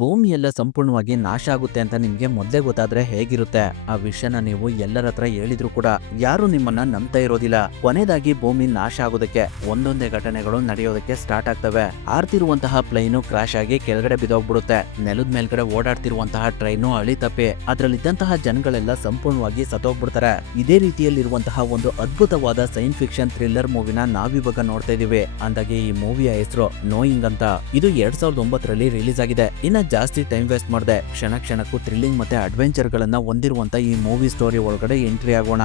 ಭೂಮಿ ಎಲ್ಲ ಸಂಪೂರ್ಣವಾಗಿ ನಾಶ ಆಗುತ್ತೆ ಅಂತ ನಿಮ್ಗೆ ಮೊದಲೇ ಗೊತ್ತಾದ್ರೆ ಹೇಗಿರುತ್ತೆ? ಆ ವಿಷಯನ ನೀವು ಎಲ್ಲರ ಹತ್ರ ಹೇಳಿದ್ರು ಕೂಡ ಯಾರು ನಿಮ್ಮನ್ನ ನಂಬ್ತಾ ಇರೋದಿಲ್ಲ. ಕೊನೆಯದಾಗಿ ಭೂಮಿ ನಾಶ ಆಗೋದಕ್ಕೆ ಒಂದೊಂದೇ ಘಟನೆಗಳು ನಡೆಯೋದಕ್ಕೆ ಸ್ಟಾರ್ಟ್ ಆಗ್ತವೆ. ಆರ್ತಿರುವಂತಹ ಪ್ಲೈನು ಕ್ರಾಶ್ ಆಗಿ ಕೆಳಗಡೆ ಬಿದ್ದೋಗ್ಬಿಡುತ್ತೆ. ನೆಲದ ಮೇಲ್ಗಡೆ ಓಡಾಡ್ತಿರುವಂತಹ ಟ್ರೈನು ಅಳಿ ತಪ್ಪಿ ಅದರಲ್ಲಿದ್ದಂತಹ ಜನಗಳೆಲ್ಲ ಸಂಪೂರ್ಣವಾಗಿ ಸತ್ತೋಗ್ಬಿಡ್ತಾರೆ. ಇದೇ ರೀತಿಯಲ್ಲಿರುವಂತಹ ಒಂದು ಅದ್ಭುತವಾದ ಸೈನ್ಸ್ ಫಿಕ್ಷನ್ ಥ್ರಿಲ್ಲರ್ ಮೂವಿನ ನಾವಿವಾಗ ನೋಡ್ತಾ ಇದೀವಿ. ಅಂದಾಗೆ ಈ ಮೂವಿಯ ಹೆಸರು ನೋಯಿಂಗ್ ಅಂತ. ಇದು 2009ರಲ್ಲಿ ರಿಲೀಸ್ ಆಗಿದೆ. ಇನ್ನ ಜಾಸ್ತಿ ಟೈಮ್ ವೇಸ್ಟ್ ಮಾಡದೆ ಕ್ಷಣ ಕ್ಷಣಕ್ಕೂ ಥ್ರಿಲ್ಲಿಂಗ್ ಮತ್ತೆ ಅಡ್ವೆಂಚರ್ ಗಳನ್ನ ಹೊಂದಿರುವಂತ ಈ ಮೂವಿ ಸ್ಟೋರಿ ಒಳಗಡೆ ಎಂಟ್ರಿ ಆಗೋಣ.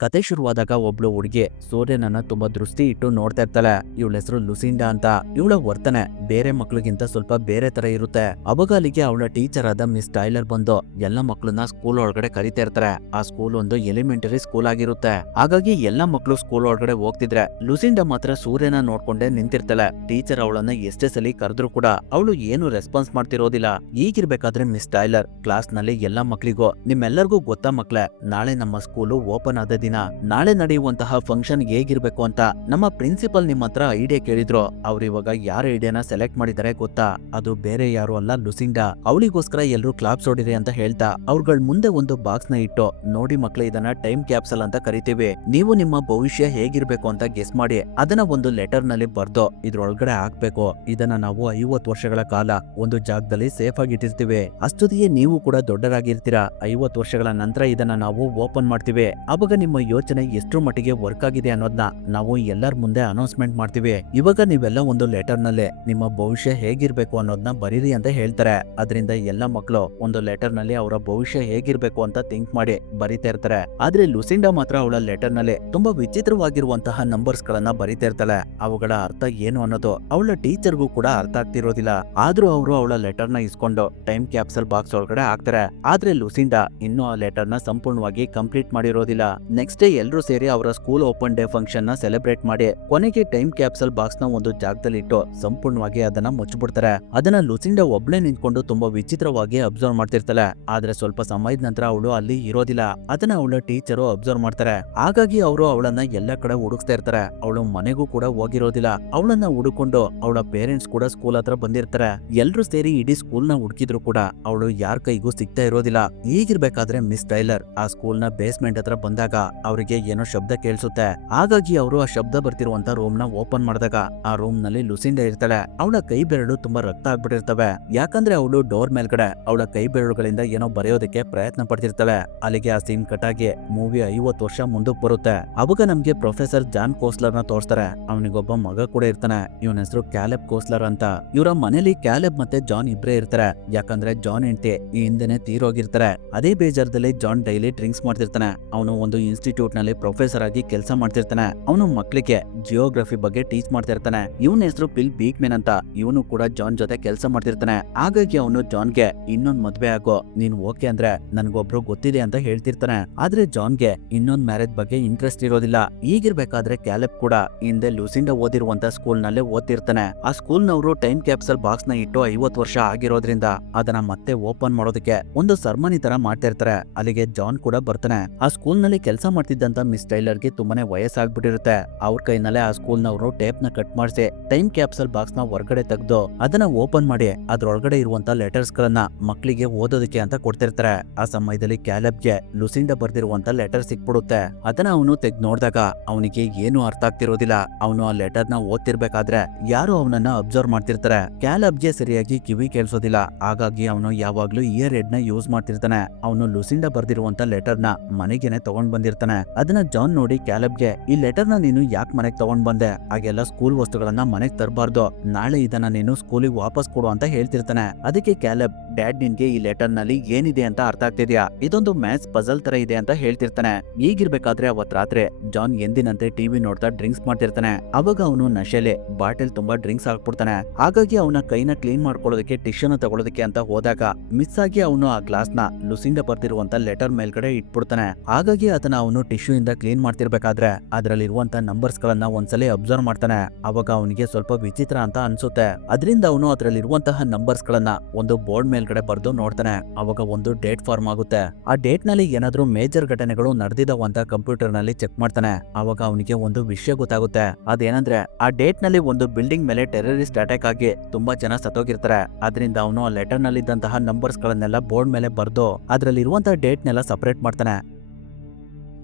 ಕತೆ ಶುರುವಾದಾಗ ಒಬ್ಳು ಹುಡುಗಿ ಸೂರ್ಯನನ್ನ ತುಂಬಾ ದೃಷ್ಟಿ ಇಟ್ಟು ನೋಡ್ತಾ ಇರ್ತಾಳೆ. ಇವಳ ಹೆಸರು ಲುಸಿಂಡಾ ಅಂತ. ಇವಳ ವರ್ತನೆ ಬೇರೆ ಮಕ್ಳಿಗಿಂತ ಸ್ವಲ್ಪ ಬೇರೆ ತರ ಇರುತ್ತೆ. ಅವಾಗ ಅಲ್ಲಿಗೆ ಅವಳ ಟೀಚರ್ ಆದ ಮಿಸ್ ಟೈಲರ್ ಬಂದು ಎಲ್ಲ ಮಕ್ಳನ್ನ ಸ್ಕೂಲ್ ಒಳಗಡೆ ಕರೀತಾ ಇರ್ತಾರೆ. ಆ ಸ್ಕೂಲ್ ಒಂದು ಎಲಿಮೆಂಟರಿ ಸ್ಕೂಲ್ ಆಗಿರುತ್ತೆ. ಹಾಗಾಗಿ ಎಲ್ಲಾ ಮಕ್ಳು ಸ್ಕೂಲ್ ಒಳಗಡೆ ಹೋಗ್ತಿದ್ರೆ ಲುಸಿಂಡಾ ಮಾತ್ರ ಸೂರ್ಯನ ನೋಡ್ಕೊಂಡೆ ನಿಂತಿರ್ತಾಳೆ. ಟೀಚರ್ ಅವಳನ್ನ ಎಷ್ಟೇ ಸಲ ಕರೆದ್ರು ಕೂಡ ಅವಳು ಏನು ರೆಸ್ಪಾನ್ಸ್ ಮಾಡ್ತಿರೋದಿಲ್ಲ. ಈಗಿರ್ಬೇಕಾದ್ರೆ ಮಿಸ್ ಟೈಲರ್ ಕ್ಲಾಸ್ ನಲ್ಲಿ ಎಲ್ಲಾ ಮಕ್ಳಿಗೂ ನಿಮ್ಮೆಲ್ಲರಿಗೂ ಗೊತ್ತಾ ಮಕ್ಳೇ, ನಾಳೆ ನಮ್ಮ ಸ್ಕೂಲು ಓಪನ್ ಆದ ದಿನ, ನಾಳೆ ನಡೆಯುವಂತಹ ಫಂಕ್ಷನ್ ಹೇಗಿರ್ಬೇಕು ಅಂತ ನಮ್ಮ ಪ್ರಿನ್ಸಿಪಲ್ ನಿಮ್ಮ ಹತ್ರ ಐಡಿಯಾ ಕೇಳಿದ್ರು. ಅವ್ರು ಇವಾಗ ಯಾರ ಐಡಿಯಾನ ಸೆಲೆಕ್ಟ್ ಮಾಡಿದ್ದಾರೆ ಗೊತ್ತಾ? ಅದು ಬೇರೆ ಯಾರು ಅಲ್ಲ, ಲುಸಿಂಡಾ. ಅವಳಿಗೋಸ್ಕರ ಎಲ್ರು ಕ್ಲಾಪ್ಸ್ ಹೊಡಿರಿ ಅಂತ ಹೇಳ್ತಾ ಅವ್ರಗಳ ಮುಂದೆ ಒಂದು ಬಾಕ್ಸ್ ನ ಇಟ್ಟು, ನೋಡಿ ಮಕ್ಳು, ಇದನ್ನ ಟೈಮ್ ಕ್ಯಾಪ್ಸಲ್ ಅಂತ ಕರಿತೀವಿ. ನೀವು ನಿಮ್ಮ ಭವಿಷ್ಯ ಹೇಗಿರ್ಬೇಕು ಅಂತ ಗೆಸ್ ಮಾಡಿ ಅದನ್ನ ಒಂದು ಲೆಟರ್ ನಲ್ಲಿ ಬರ್ದು ಇದ್ರೊಳಗಡೆ ಹಾಕ್ಬೇಕು. ಇದನ್ನ ನಾವು 50 ವರ್ಷಗಳ ಕಾಲ ಒಂದು ಜಾಗದಲ್ಲಿ ಸೇಫ್ ಆಗಿ ಇಟ್ಟಿರ್ತೀವಿ. ಅಷ್ಟೊತ್ತಿಗೆ ನೀವು ಕೂಡ ದೊಡ್ಡರಾಗಿರ್ತೀರಾ. 50 ವರ್ಷಗಳ ನಂತರ ಇದನ್ನ ನಾವು ಓಪನ್ ಮಾಡ್ತೀವಿ. ಅವಾಗ ನಿಮ್ಮ ಯೋಚನೆ ಎಷ್ಟು ಮಟ್ಟಿಗೆ ವರ್ಕ್ ಆಗಿದೆ ಅನ್ನೋದನ್ನ ನಾವು ಎಲ್ಲರ ಮುಂದೆ ಅನೌನ್ಸ್ಮೆಂಟ್ ಮಾಡ್ತೀವಿ. ಇವಾಗ ನೀವೆಲ್ಲ ಒಂದು ಲೆಟರ್ ನಲ್ಲಿ ನಿಮ್ಮ ಭವಿಷ್ಯ ಹೇಗಿರ್ಬೇಕು ಅನ್ನೋದನ್ನ ಬರೀರಿ ಅಂತ ಹೇಳ್ತಾರೆ. ಅದರಿಂದ ಎಲ್ಲ ಮಕ್ಕಳು ಒಂದು ಲೆಟರ್ ನಲ್ಲಿ ಅವರ ಭವಿಷ್ಯ ಹೇಗಿರ್ಬೇಕು ಅಂತ ಥಿಂಕ್ ಮಾಡಿ ಬರೀತಾ ಇರ್ತಾರೆ. ಆದ್ರೆ ಲುಸಿಂಡಾ ಮಾತ್ರ ಅವಳ ಲೆಟರ್ ನಲ್ಲಿ ತುಂಬಾ ವಿಚಿತ್ರವಾಗಿರುವಂತಹ ನಂಬರ್ಸ್ ಗಳನ್ನ ಬರೀತಾ ಇರ್ತಾಳೆ. ಅವುಗಳ ಅರ್ಥ ಏನು ಅನ್ನೋದು ಅವಳ ಟೀಚರ್ಗೂ ಕೂಡ ಅರ್ಥ ಆಗ್ತಿರೋದಿಲ್ಲ. ಆದ್ರೂ ಅವರು ಅವಳ ಲೆಟರ್ ನ ಇಸ್ಕೊಂಡು ಟೈಮ್ ಕ್ಯಾಪ್ಸಲ್ ಬಾಕ್ಸ್ ಒಳಗಡೆ ಹಾಕ್ತಾರೆ. ಆದ್ರೆ ಲುಸಿಂಡಾ ಇನ್ನೂ ಆ ಲೆಟರ್ ನ ಸಂಪೂರ್ಣವಾಗಿ ಕಂಪ್ಲೀಟ್ ಮಾಡಿರೋದಿಲ್ಲ. ನೆಕ್ಸ್ಟ್ ಡೇ ಎಲ್ಲರೂ ಸೇರಿ ಅವರ ಸ್ಕೂಲ್ ಓಪನ್ ಡೇ ಫಂಕ್ಷನ್ ನ ಸೆಲೆಬ್ರೇಟ್ ಮಾಡಿ ಕೊನೆಗೆ ಟೈಮ್ ಕ್ಯಾಪ್ಸಲ್ ಬಾಕ್ಸ್ ನ ಒಂದು ಜಾಗದಲ್ಲಿ ಇಟ್ಟು ಸಂಪೂರ್ಣವಾಗಿ ಅದನ್ನ ಮುಚ್ಚಿಬಿಡ್ತಾರೆ. ಅದನ್ನ ಲುಸಿಂಡಾ ಒಬ್ಳೆ ನಿಂತ್ಕೊಂಡು ತುಂಬಾ ವಿಚಿತ್ರವಾಗಿ ಅಬ್ಸರ್ವ್ ಮಾಡ್ತಿರ್ತಾಳೆ. ಆದ್ರೆ ಸ್ವಲ್ಪ ಸಮಯದ ನಂತರ ಅವಳು ಅಲ್ಲಿ ಇರೋದಿಲ್ಲ. ಅದನ್ನ ಅವಳ ಟೀಚರು ಅಬ್ಸರ್ವ್ ಮಾಡ್ತಾರೆ. ಹಾಗಾಗಿ ಅವರು ಅವಳನ್ನ ಎಲ್ಲ ಕಡೆ ಹುಡುಕ್ತಾ ಇರ್ತಾರೆ. ಅವಳು ಮನೆಗೂ ಕೂಡ ಹೋಗಿರೋದಿಲ್ಲ. ಅವಳನ್ನ ಹುಡುಕೊಂಡು ಅವಳ ಪೇರೆಂಟ್ಸ್ ಕೂಡ ಸ್ಕೂಲ್ ಹತ್ರ ಬಂದಿರ್ತಾರೆ. ಎಲ್ರು ಸೇರಿ ಇಡೀ ಸ್ಕೂಲ್ ನ ಹುಡುಕಿದ್ರು ಕೂಡ ಅವಳು ಯಾರ ಕೈಗೂ ಸಿಗ್ತಾ ಇರೋದಿಲ್ಲ. ಈಗಿರ್ಬೇಕಾದ್ರೆ ಮಿಸ್ ಟೈಲರ್ ಆ ಸ್ಕೂಲ್ ನ ಬೇಸ್ಮೆಂಟ್ ಹತ್ರ ಬಂದಾಗ ಅವರಿಗೆ ಏನೋ ಶಬ್ದ ಕೇಳಿಸುತ್ತೆ. ಹಾಗಾಗಿ ಅವರು ಆ ಶಬ್ದ ಬರ್ತಿರುವಂತ ರೂಮ್ ನ ಓಪನ್ ಮಾಡಿದಾಗ ಆ ರೂಮ್ ನಲ್ಲಿ ಲುಸಿಂಡಾ ಇರ್ತಾಳೆ. ಅವಳ ಕೈ ಬೆರಳು ತುಂಬಾ ರಕ್ತ ಆಗ್ಬಿಟ್ಟಿರ್ತವೆ. ಯಾಕಂದ್ರೆ ಅವಳು ಡೋರ್ ಮೇಲ್ಗಡೆ ಅವಳ ಕೈ ಬೆರಳುಗಳಿಂದ ಏನೋ ಬರೆಯೋದಕ್ಕೆ ಪ್ರಯತ್ನ ಪಡ್ತಿರ್ತಾಳೆ. ಅಲ್ಲಿಗೆ ಆ ಸೀನ್ ಕಟ್ ಆಗಿ ಮೂವಿ 50 ವರ್ಷ ಮುಂದಕ್ಕೆ ಬರುತ್ತೆ. ಅವಾಗ ನಮ್ಗೆ ಪ್ರೊಫೆಸರ್ ಜಾನ್ ಕೋಸ್ಲರ್ ನ ತೋರಿಸ್ತಾರೆ. ಅವನಿಗೊಬ್ಬ ಮಗ ಕೂಡ ಇರ್ತಾನೆ. ಇವನ ಹೆಸರು ಕ್ಯಾಲೆಬ್ ಕೋಸ್ಲರ್ ಅಂತ. ಇವರ ಮನೇಲಿ ಕ್ಯಾಲೆಬ್ ಮತ್ತೆ ಜಾನ್ ಇಬ್ರೇ ಇರ್ತಾರೆ. ಯಾಕಂದ್ರೆ ಜಾನ್ ಹೆಂಡತಿ ಈ ಹಿಂದೆನೆ ತೀರೋಗಿರ್ತಾರೆ. ಅದೇ ಬೇಜಾರದಲ್ಲಿ ಜಾನ್ ಡೈಲಿ ಡ್ರಿಂಕ್ಸ್ ಮಾಡ್ತಿರ್ತಾನೆ. ಅವನು ಒಂದು ಇನ್ಸ್ಟಿಟ್ಯೂಟ್ ನಲ್ಲಿ ಪ್ರೊಫೆಸರ್ ಆಗಿ ಕೆಲಸ ಮಾಡ್ತಿರ್ತಾನೆ. ಅವನು ಮಕ್ಕಳಿಗೆ ಜಿಯೋಗ್ರಫಿ ಬಗ್ಗೆ ಟೀಚ್ ಮಾಡ್ತಿರ್ತಾನೆ. ಇವನ ಹೆಸರು ಪಿಲ್ ಬೀಕ್ಮೆನ್ ಅಂತ. ಇವನು ಕೂಡ ಜಾನ್ ಜೊತೆ ಕೆಲಸ ಮಾಡ್ತಿರ್ತಾನೆ. ಹಾಗಾಗಿ ಅವನು ಜಾನ್ಗೆ ಇನ್ನೊಂದ್ ಮದ್ವೆ ಆಗೋ, ನೀನ್ ಓಕೆ ಅಂದ್ರೆ ನನ್ಗೊಬ್ರು ಗೊತ್ತಿದೆ ಅಂತ ಹೇಳ್ತಿರ್ತಾನೆ. ಆದ್ರೆ ಜಾನ್ಗೆ ಇನ್ನೊಂದ್ ಮ್ಯಾರೇಜ್ ಬಗ್ಗೆ ಇಂಟ್ರೆಸ್ಟ್ ಇರೋದಿಲ್ಲ. ಈಗಿರ್ಬೇಕಾದ್ರೆ ಕ್ಯಾಲೆಬ್ ಕೂಡ ಹಿಂದೆ ಲುಸಿಂಡಾ ಓದಿರುವಂತ ಸ್ಕೂಲ್ ನಲ್ಲೇ ಓದ್ತಿರ್ತಾನೆ. ಆ ಸ್ಕೂಲ್ ನವರು ಟೈಮ್ ಕ್ಯಾಪ್ಸಲ್ ಬಾಕ್ಸ್ ನ ಇಟ್ಟು 50 ವರ್ಷ ಆಗಿರೋದ್ರಿಂದ ಅದನ್ನ ಮತ್ತೆ ಓಪನ್ ಮಾಡೋದಕ್ಕೆ ಒಂದು ಸರ್ಮನಿ ತರ ಮಾಡ್ತಾ ಇರ್ತಾರೆ. ಅಲ್ಲಿಗೆ ಜಾನ್ ಕೂಡ ಬರ್ತಾನೆ. ಆ ಸ್ಕೂಲ್ ನಲ್ಲಿ ಕೆಲಸ ಮಾಡ್ತಿದ್ದಂತ ಮಿಸ್ ಟೈಲರ್ಗೆ ತುಂಬಾನೇ ವಯಸ್ಸಾಗ್ಬಿಟ್ಟಿರುತ್ತೆ. ಅವ್ರ ಕೈನಲ್ಲೇ ಆ ಸ್ಕೂಲ್ ನವರು ಟೇಪ್ ನ ಕಟ್ ಮಾಡಿಸಿ ಟೈಮ್ ಕ್ಯಾಪ್ಸಲ್ ಬಾಕ್ಸ್ ನ ಹೊರಗಡೆ ತೆಗೆದು ಅದನ್ನ ಓಪನ್ ಮಾಡಿ ಅದ್ರೊಳಗಡೆ ಇರುವಂತ ಲೆಟರ್ಸ್ ಗಳನ್ನ ಮಕ್ಕಳಿಗೆ ಓದೋದಕ್ಕೆ ಅಂತ ಕೊಡ್ತಿರ್ತಾರೆ. ಆ ಸಮಯದಲ್ಲಿ ಕ್ಯಾಲೆಬ್ಗೆ ಲುಸಿಂಡಾ ಬರ್ದಿರುವಂತ ಲೆಟರ್ ಸಿಕ್ಬಿಡುತ್ತೆ. ಅದನ್ನ ಅವನು ತೆಗ್ದು ನೋಡಿದಾಗ ಅವನಿಗೆ ಏನು ಅರ್ಥ ಆಗ್ತಿರೋದಿಲ್ಲ. ಅವನು ಆ ಲೆಟರ್ ನ ಓದ್ತಿರ್ಬೇಕಾದ್ರೆ ಯಾರು ಅವನನ್ನ ಅಬ್ಸರ್ವ್ ಮಾಡ್ತಿರ್ತಾರೆ. ಕ್ಯಾಲೆಬ್ಗೆ ಸರಿಯಾಗಿ ಕಿವಿ ಕೇಳಿಸೋದಿಲ್ಲ. ಹಾಗಾಗಿ ಅವನು ಯಾವಾಗ್ಲೂ ಇಯರ್ ಹೆಡ್ ನ ಯೂಸ್ ಮಾಡ್ತಿರ್ತಾನೆ. ಅವನು ಲುಸಿಂಡಾ ಬರ್ದಿರುವಂತ ಲೆಟರ್ ನ ಮನೆಗೆನೆ ತಗೊಂಡ್ ಬಂದಿರ್ತಾನೆ. ಅದನ್ನ ಜಾನ್ ನೋಡಿ ಕ್ಯಾಲೆಬ್ಗೆ, ಈ ಲೆಟರ್ ನ ನೀನು ಯಾಕೆ ಮನೆಗ್ ತಗೊಂಡ್ ಬಂದೆ? ಹಾಗೆಲ್ಲ ಸ್ಕೂಲ್ ವಸ್ತುಗಳನ್ನ ಮನೆಗ್ ತರಬಾರ್ದು. ನಾಳೆ ಇದನ್ನ ನೀನು ಸ್ಕೂಲಿಗೆ ವಾಪಸ್ ಕೊಡು ಅಂತ ಹೇಳ್ತಿರ್ತಾನೆ. ಅದಕ್ಕೆ ಕ್ಯಾಲೆಬ್, ಡ್ಯಾಡ್ ನಿನ್ಗೆ ಈ ಲೆಟರ್ ನಲ್ಲಿ ಏನಿದೆ ಅಂತ ಅರ್ಥ ಆಗ್ತಿದ್ಯಾ? ಇದೊಂದು ಮ್ಯಾಥ್ಸ್ ಪಜಲ್ ತರ ಇದೆ ಅಂತ ಹೇಳ್ತಿರ್ತಾನೆ. ಈಗಿರ್ಬೇಕಾದ್ರೆ ಅವತ್ ರಾತ್ರಿ ಜಾನ್ ಎಂದಿನಂತೆ ಟಿವಿ ನೋಡ್ತಾ ಡ್ರಿಂಕ್ಸ್ ಮಾಡ್ತಿರ್ತಾನೆ. ಅವಾಗ ಅವನು ನಶೆಲೆ ಬಾಟಲ್ ತುಂಬಾ ಡ್ರಿಂಕ್ಸ್ ಹಾಕ್ಬಿಡ್ತಾನೆ. ಹಾಗಾಗಿ ಅವನ ಕೈನ ಕ್ಲೀನ್ ಮಾಡ್ಕೊಳ್ಳೋದಕ್ಕೆ ಟಿಶ್ಯೂನ ತಗೊಳ್ಳೋದಕ್ಕೆ ಅಂತ ಹೋದಾಗ ಮಿಸ್ ಆಗಿ ಅವನು ಆ ಗ್ಲಾಸ್ ನ ಲುಸಿಂಡಾ ಬರ್ತಿರುವಂತ ಲೆಟರ್ ಮೇಲ್ಗಡೆ ಇಟ್ಬಿಡ್ತಾನೆ. ಹಾಗಾಗಿ ಅದನ್ನ ಅವನು ಟಿಶ್ಯೂ ಇಂದ ಕ್ಲೀನ್ ಮಾಡ್ತಿರ್ಬೇಕಾದ್ರೆ ಅದ್ರಲ್ಲಿರುವಂತ ನಂಬರ್ಸ್ ಗಳನ್ನ ಒಂದ್ಸಲಿ ಅಬ್ಸರ್ವ್ ಮಾಡ್ತಾನೆ. ಅವಾಗ ಅವನಿಗೆ ಸ್ವಲ್ಪ ವಿಚಿತ್ರ ಅಂತ ಅನ್ಸುತ್ತೆ. ಅದರಿಂದ ಅವನು ಅದ್ರಲ್ಲಿರುವಂತಹ ನಂಬರ್ಸ್ ಗಳನ್ನ ಒಂದು ಬೋರ್ಡ್ ಮೇಲ್ಗಡೆ ಬರ್ದು ನೋಡ್ತಾನೆ. ಅವಾಗ ಒಂದು ಡೇಟ್ ಫಾರ್ಮ್ ಆಗುತ್ತೆ. ಆ ಡೇಟ್ ನಲ್ಲಿ ಏನಾದ್ರೂ ಮೇಜರ್ ಘಟನೆಗಳು ನಡೆದಿದಾವ ಅಂತ ಕಂಪ್ಯೂಟರ್ ನಲ್ಲಿ ಚೆಕ್ ಮಾಡ್ತಾನೆ. ಅವಾಗ ಅವನಿಗೆ ಒಂದು ವಿಷಯ ಗೊತ್ತಾಗುತ್ತೆ. ಅದೇನಂದ್ರೆ ಆ ಡೇಟ್ ನಲ್ಲಿ ಒಂದು ಬಿಲ್ಡಿಂಗ್ ಮೇಲೆ ಟೆರರಿಸ್ಟ್ ಅಟ್ಯಾಕ್ ಆಗಿ ತುಂಬಾ ಜನ ಸತ್ತೋಗಿರ್ತಾರೆ. ಅದರಿಂದ ಅವನು ಆ ಲೆಟರ್ ನಲ್ಲಿ ಇದ್ದಂತಹ ನಂಬರ್ಸ್ ಗಳನ್ನೆಲ್ಲ ಬೋರ್ಡ್ ಮೇಲೆ ಬರ್ದು ಅದ್ರಲ್ಲಿ ಇರುವಂತಹ ಡೇಟ್ ನೆಲ್ಲ ಸಪರೇಟ್ ಮಾಡ್ತಾನೆ.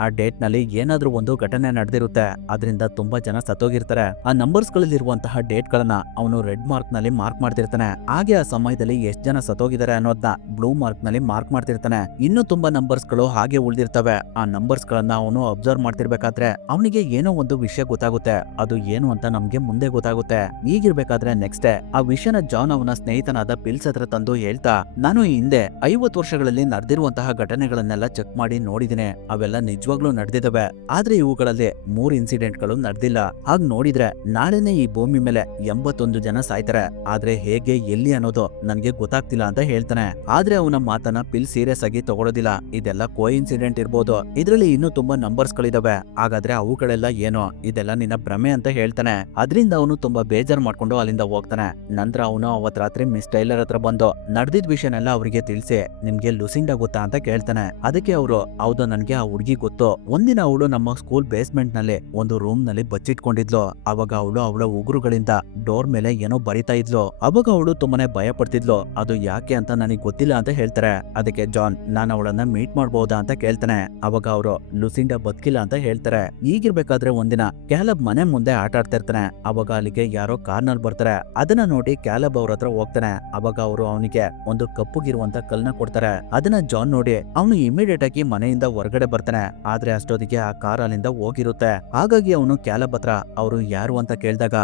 ಆ ಡೇಟ್ ನಲ್ಲಿ ಏನಾದ್ರೂ ಒಂದು ಘಟನೆ ನಡೆದಿರುತ್ತೆ, ಅದರಿಂದ ತುಂಬಾ ಜನ ಸತ್ತೋಗಿರ್ತಾರೆ. ಆ ನಂಬರ್ಸ್ ಗಳಲ್ಲಿರುವಂತಹ ಡೇಟ್ ಗಳನ್ನ ಅವನು ರೆಡ್ ಮಾರ್ಕ್ ನಲ್ಲಿ ಮಾರ್ಕ್ ಮಾಡ್ತಿರ್ತಾನೆ. ಹಾಗೆ ಆ ಸಮಯದಲ್ಲಿ ಎಷ್ಟ್ ಜನ ಸತ್ತೋಗಿದ್ದಾರೆ ಅನ್ನೋದನ್ನ ಬ್ಲೂ ಮಾರ್ಕ್ ನಲ್ಲಿ ಮಾರ್ಕ್ ಮಾಡ್ತಿರ್ತಾನೆ. ಇನ್ನು ತುಂಬಾ ನಂಬರ್ಸ್ ಗಳು ಹಾಗೆ ಉಳಿದಿರ್ತವೆ. ಆ ನಂಬರ್ಸ್ ಗಳನ್ನ ಅವನು ಅಬ್ಸರ್ವ್ ಮಾಡ್ತಿರ್ಬೇಕಾದ್ರೆ ಅವನಿಗೆ ಏನೋ ಒಂದು ವಿಷಯ ಗೊತ್ತಾಗುತ್ತೆ. ಅದು ಏನು ಅಂತ ನಮ್ಗೆ ಮುಂದೆ ಗೊತ್ತಾಗುತ್ತೆ. ಹೀಗಿರ್ಬೇಕಾದ್ರೆ ನೆಕ್ಸ್ಟ್ ಆ ವಿಷಯನ ಜಾನ್ ಅವನ ಸ್ನೇಹಿತನಾದ ಪಿಲ್ಸ್ ಹತ್ರ ತಂದು ಹೇಳ್ತಾ, ನಾನು ಈ ಹಿಂದೆ 50 ವರ್ಷಗಳಲ್ಲಿ ನಡೆದಿರುವಂತಹ ಘಟನೆಗಳನ್ನೆಲ್ಲ ಚೆಕ್ ಮಾಡಿ ನೋಡಿದಿನಿ. ಅವೆಲ್ಲ ನಿಜವಾಗ್ಲೂ ನಡೆದಿದ್ದಾವೆ. ಆದ್ರೆ ಇವುಗಳಲ್ಲಿ 3 ಇನ್ಸಿಡೆಂಟ್ ಗಳು ನಡೆದಿಲ್ಲ. ಹಾಗ್ ನೋಡಿದ್ರೆ ನಾಳೆನೆ ಈ ಭೂಮಿ ಮೇಲೆ 81 ಜನ ಸಾಯ್ತಾರೆ. ಆದ್ರೆ ಹೇಗೆ, ಎಲ್ಲಿ ಅನ್ನೋದು ನನ್ಗೆ ಗೊತ್ತಾಗ್ತಿಲ್ಲ ಅಂತ ಹೇಳ್ತಾನೆ. ಆದ್ರೆ ಅವನ ಮಾತನ್ನ ಪಿಲ್ ಸೀರಿಯಸ್ ಆಗಿ ತಗೊಳ್ಳೋದಿಲ್ಲ. ಇದೆಲ್ಲ ಕೋ ಇನ್ಸಿಡೆಂಟ್ ಇರ್ಬೋದು, ಇದ್ರಲ್ಲಿ ಇನ್ನೂ ತುಂಬಾ ನಂಬರ್ಸ್ ಗಳಿದಾವೆ. ಹಾಗಾದ್ರೆ ಅವುಗಳೆಲ್ಲ ಏನೋ, ಇದೆಲ್ಲ ನಿನ್ನ ಭ್ರಮೆ ಅಂತ ಹೇಳ್ತಾನೆ. ಅದರಿಂದ ಅವನು ತುಂಬಾ ಬೇಜಾರ್ ಮಾಡ್ಕೊಂಡು ಅಲ್ಲಿಂದ ಹೋಗ್ತಾನೆ. ನಂತರ ಅವನು ಅವತ್ ರಾತ್ರಿ ಮಿಸ್ ಟೈಲರ್ ಹತ್ರ ಬಂದು ನಡೆದಿದ್ ವಿಷಯನೆಲ್ಲ ಅವರಿಗೆ ತಿಳಿಸಿ, ನಿಮ್ಗೆ ಲುಸಿಂಡಾ ಗೊತ್ತಾ ಅಂತ ಕೇಳ್ತಾನೆ. ಅದಕ್ಕೆ ಅವರು, ಹೌದು ನನ್ಗೆ ಆ ಹುಡುಗಿ ಗೊತ್ತು. ಒಂದಿನ ಅವಳು ನಮ್ಮ ಸ್ಕೂಲ್ ಬೇಸ್ಮೆಂಟ್ ನಲ್ಲಿ ಒಂದು ರೂಮ್ ನಲ್ಲಿ ಬಚ್ಚಿಟ್ಕೊಂಡಿದ್ಲು. ಅವಾಗ ಅವಳು ಅವಳ ಉಗುರುಗಳಿಂದ ಡೋರ್ ಮೇಲೆ ಏನೋ ಬರಿತಾ ಇದ್ಲು. ಅವಾಗ ಅವಳು ತುಂಬಾನೇ ಭಯ ಪಡ್ತಿದ್ಲು. ಅದು ಯಾಕೆ ಅಂತ ನನಗೆ ಗೊತ್ತಿಲ್ಲ ಅಂತ ಹೇಳ್ತಾರೆ. ಅದಕ್ಕೆ ಜಾನ್, ನಾನು ಅವಳನ್ನ ಮೀಟ್ ಮಾಡಬಹುದಾ ಅಂತ ಕೇಳ್ತಾನೆ. ಅವಾಗ ಅವರು, ಲುಸಿಂಡಾ ಬದುಕಿಲ್ಲ ಅಂತ ಹೇಳ್ತಾರೆ. ಈಗಿರ್ಬೇಕಾದ್ರೆ ಒಂದಿನ ಕ್ಯಾಲಬ್ ಮನೆ ಮುಂದೆ ಆಟ ಆಡ್ತಾ ಇರ್ತಾನೆ. ಅವಾಗ ಅಲ್ಲಿಗೆ ಯಾರೋ ಕಾರ್ನಲ್ಲಿ ಬರ್ತಾರೆ. ಅದನ್ನ ನೋಡಿ ಕ್ಯಾಲಬ್ ಅವ್ರ ಹತ್ರ ಹೋಗ್ತಾನೆ. ಅವಾಗ ಅವರು ಅವನಿಗೆ ಒಂದು ಕಪ್ಪುಗಿರುವಂತ ಕಲ್ನ ಕೊಡ್ತಾರೆ. ಅದನ್ನ ಜಾನ್ ನೋಡಿ ಅವನು ಇಮಿಡಿಯೇಟ್ ಆಗಿ ಮನೆಯಿಂದ ಹೊರಗಡೆ ಬರ್ತಾನೆ. ಆದ್ರೆ ಅಷ್ಟೊತ್ತಿಗೆ ಆ ಕಾರ್ ಅಲ್ಲಿಂದ ಹೋಗಿರುತ್ತೆ. ಹಾಗಾಗಿ ಅವನು ಕ್ಯಾಲಬ್ ಹತ್ರ ಅವರು ಯಾರು ಅಂತ ಕೇಳಿದಾಗ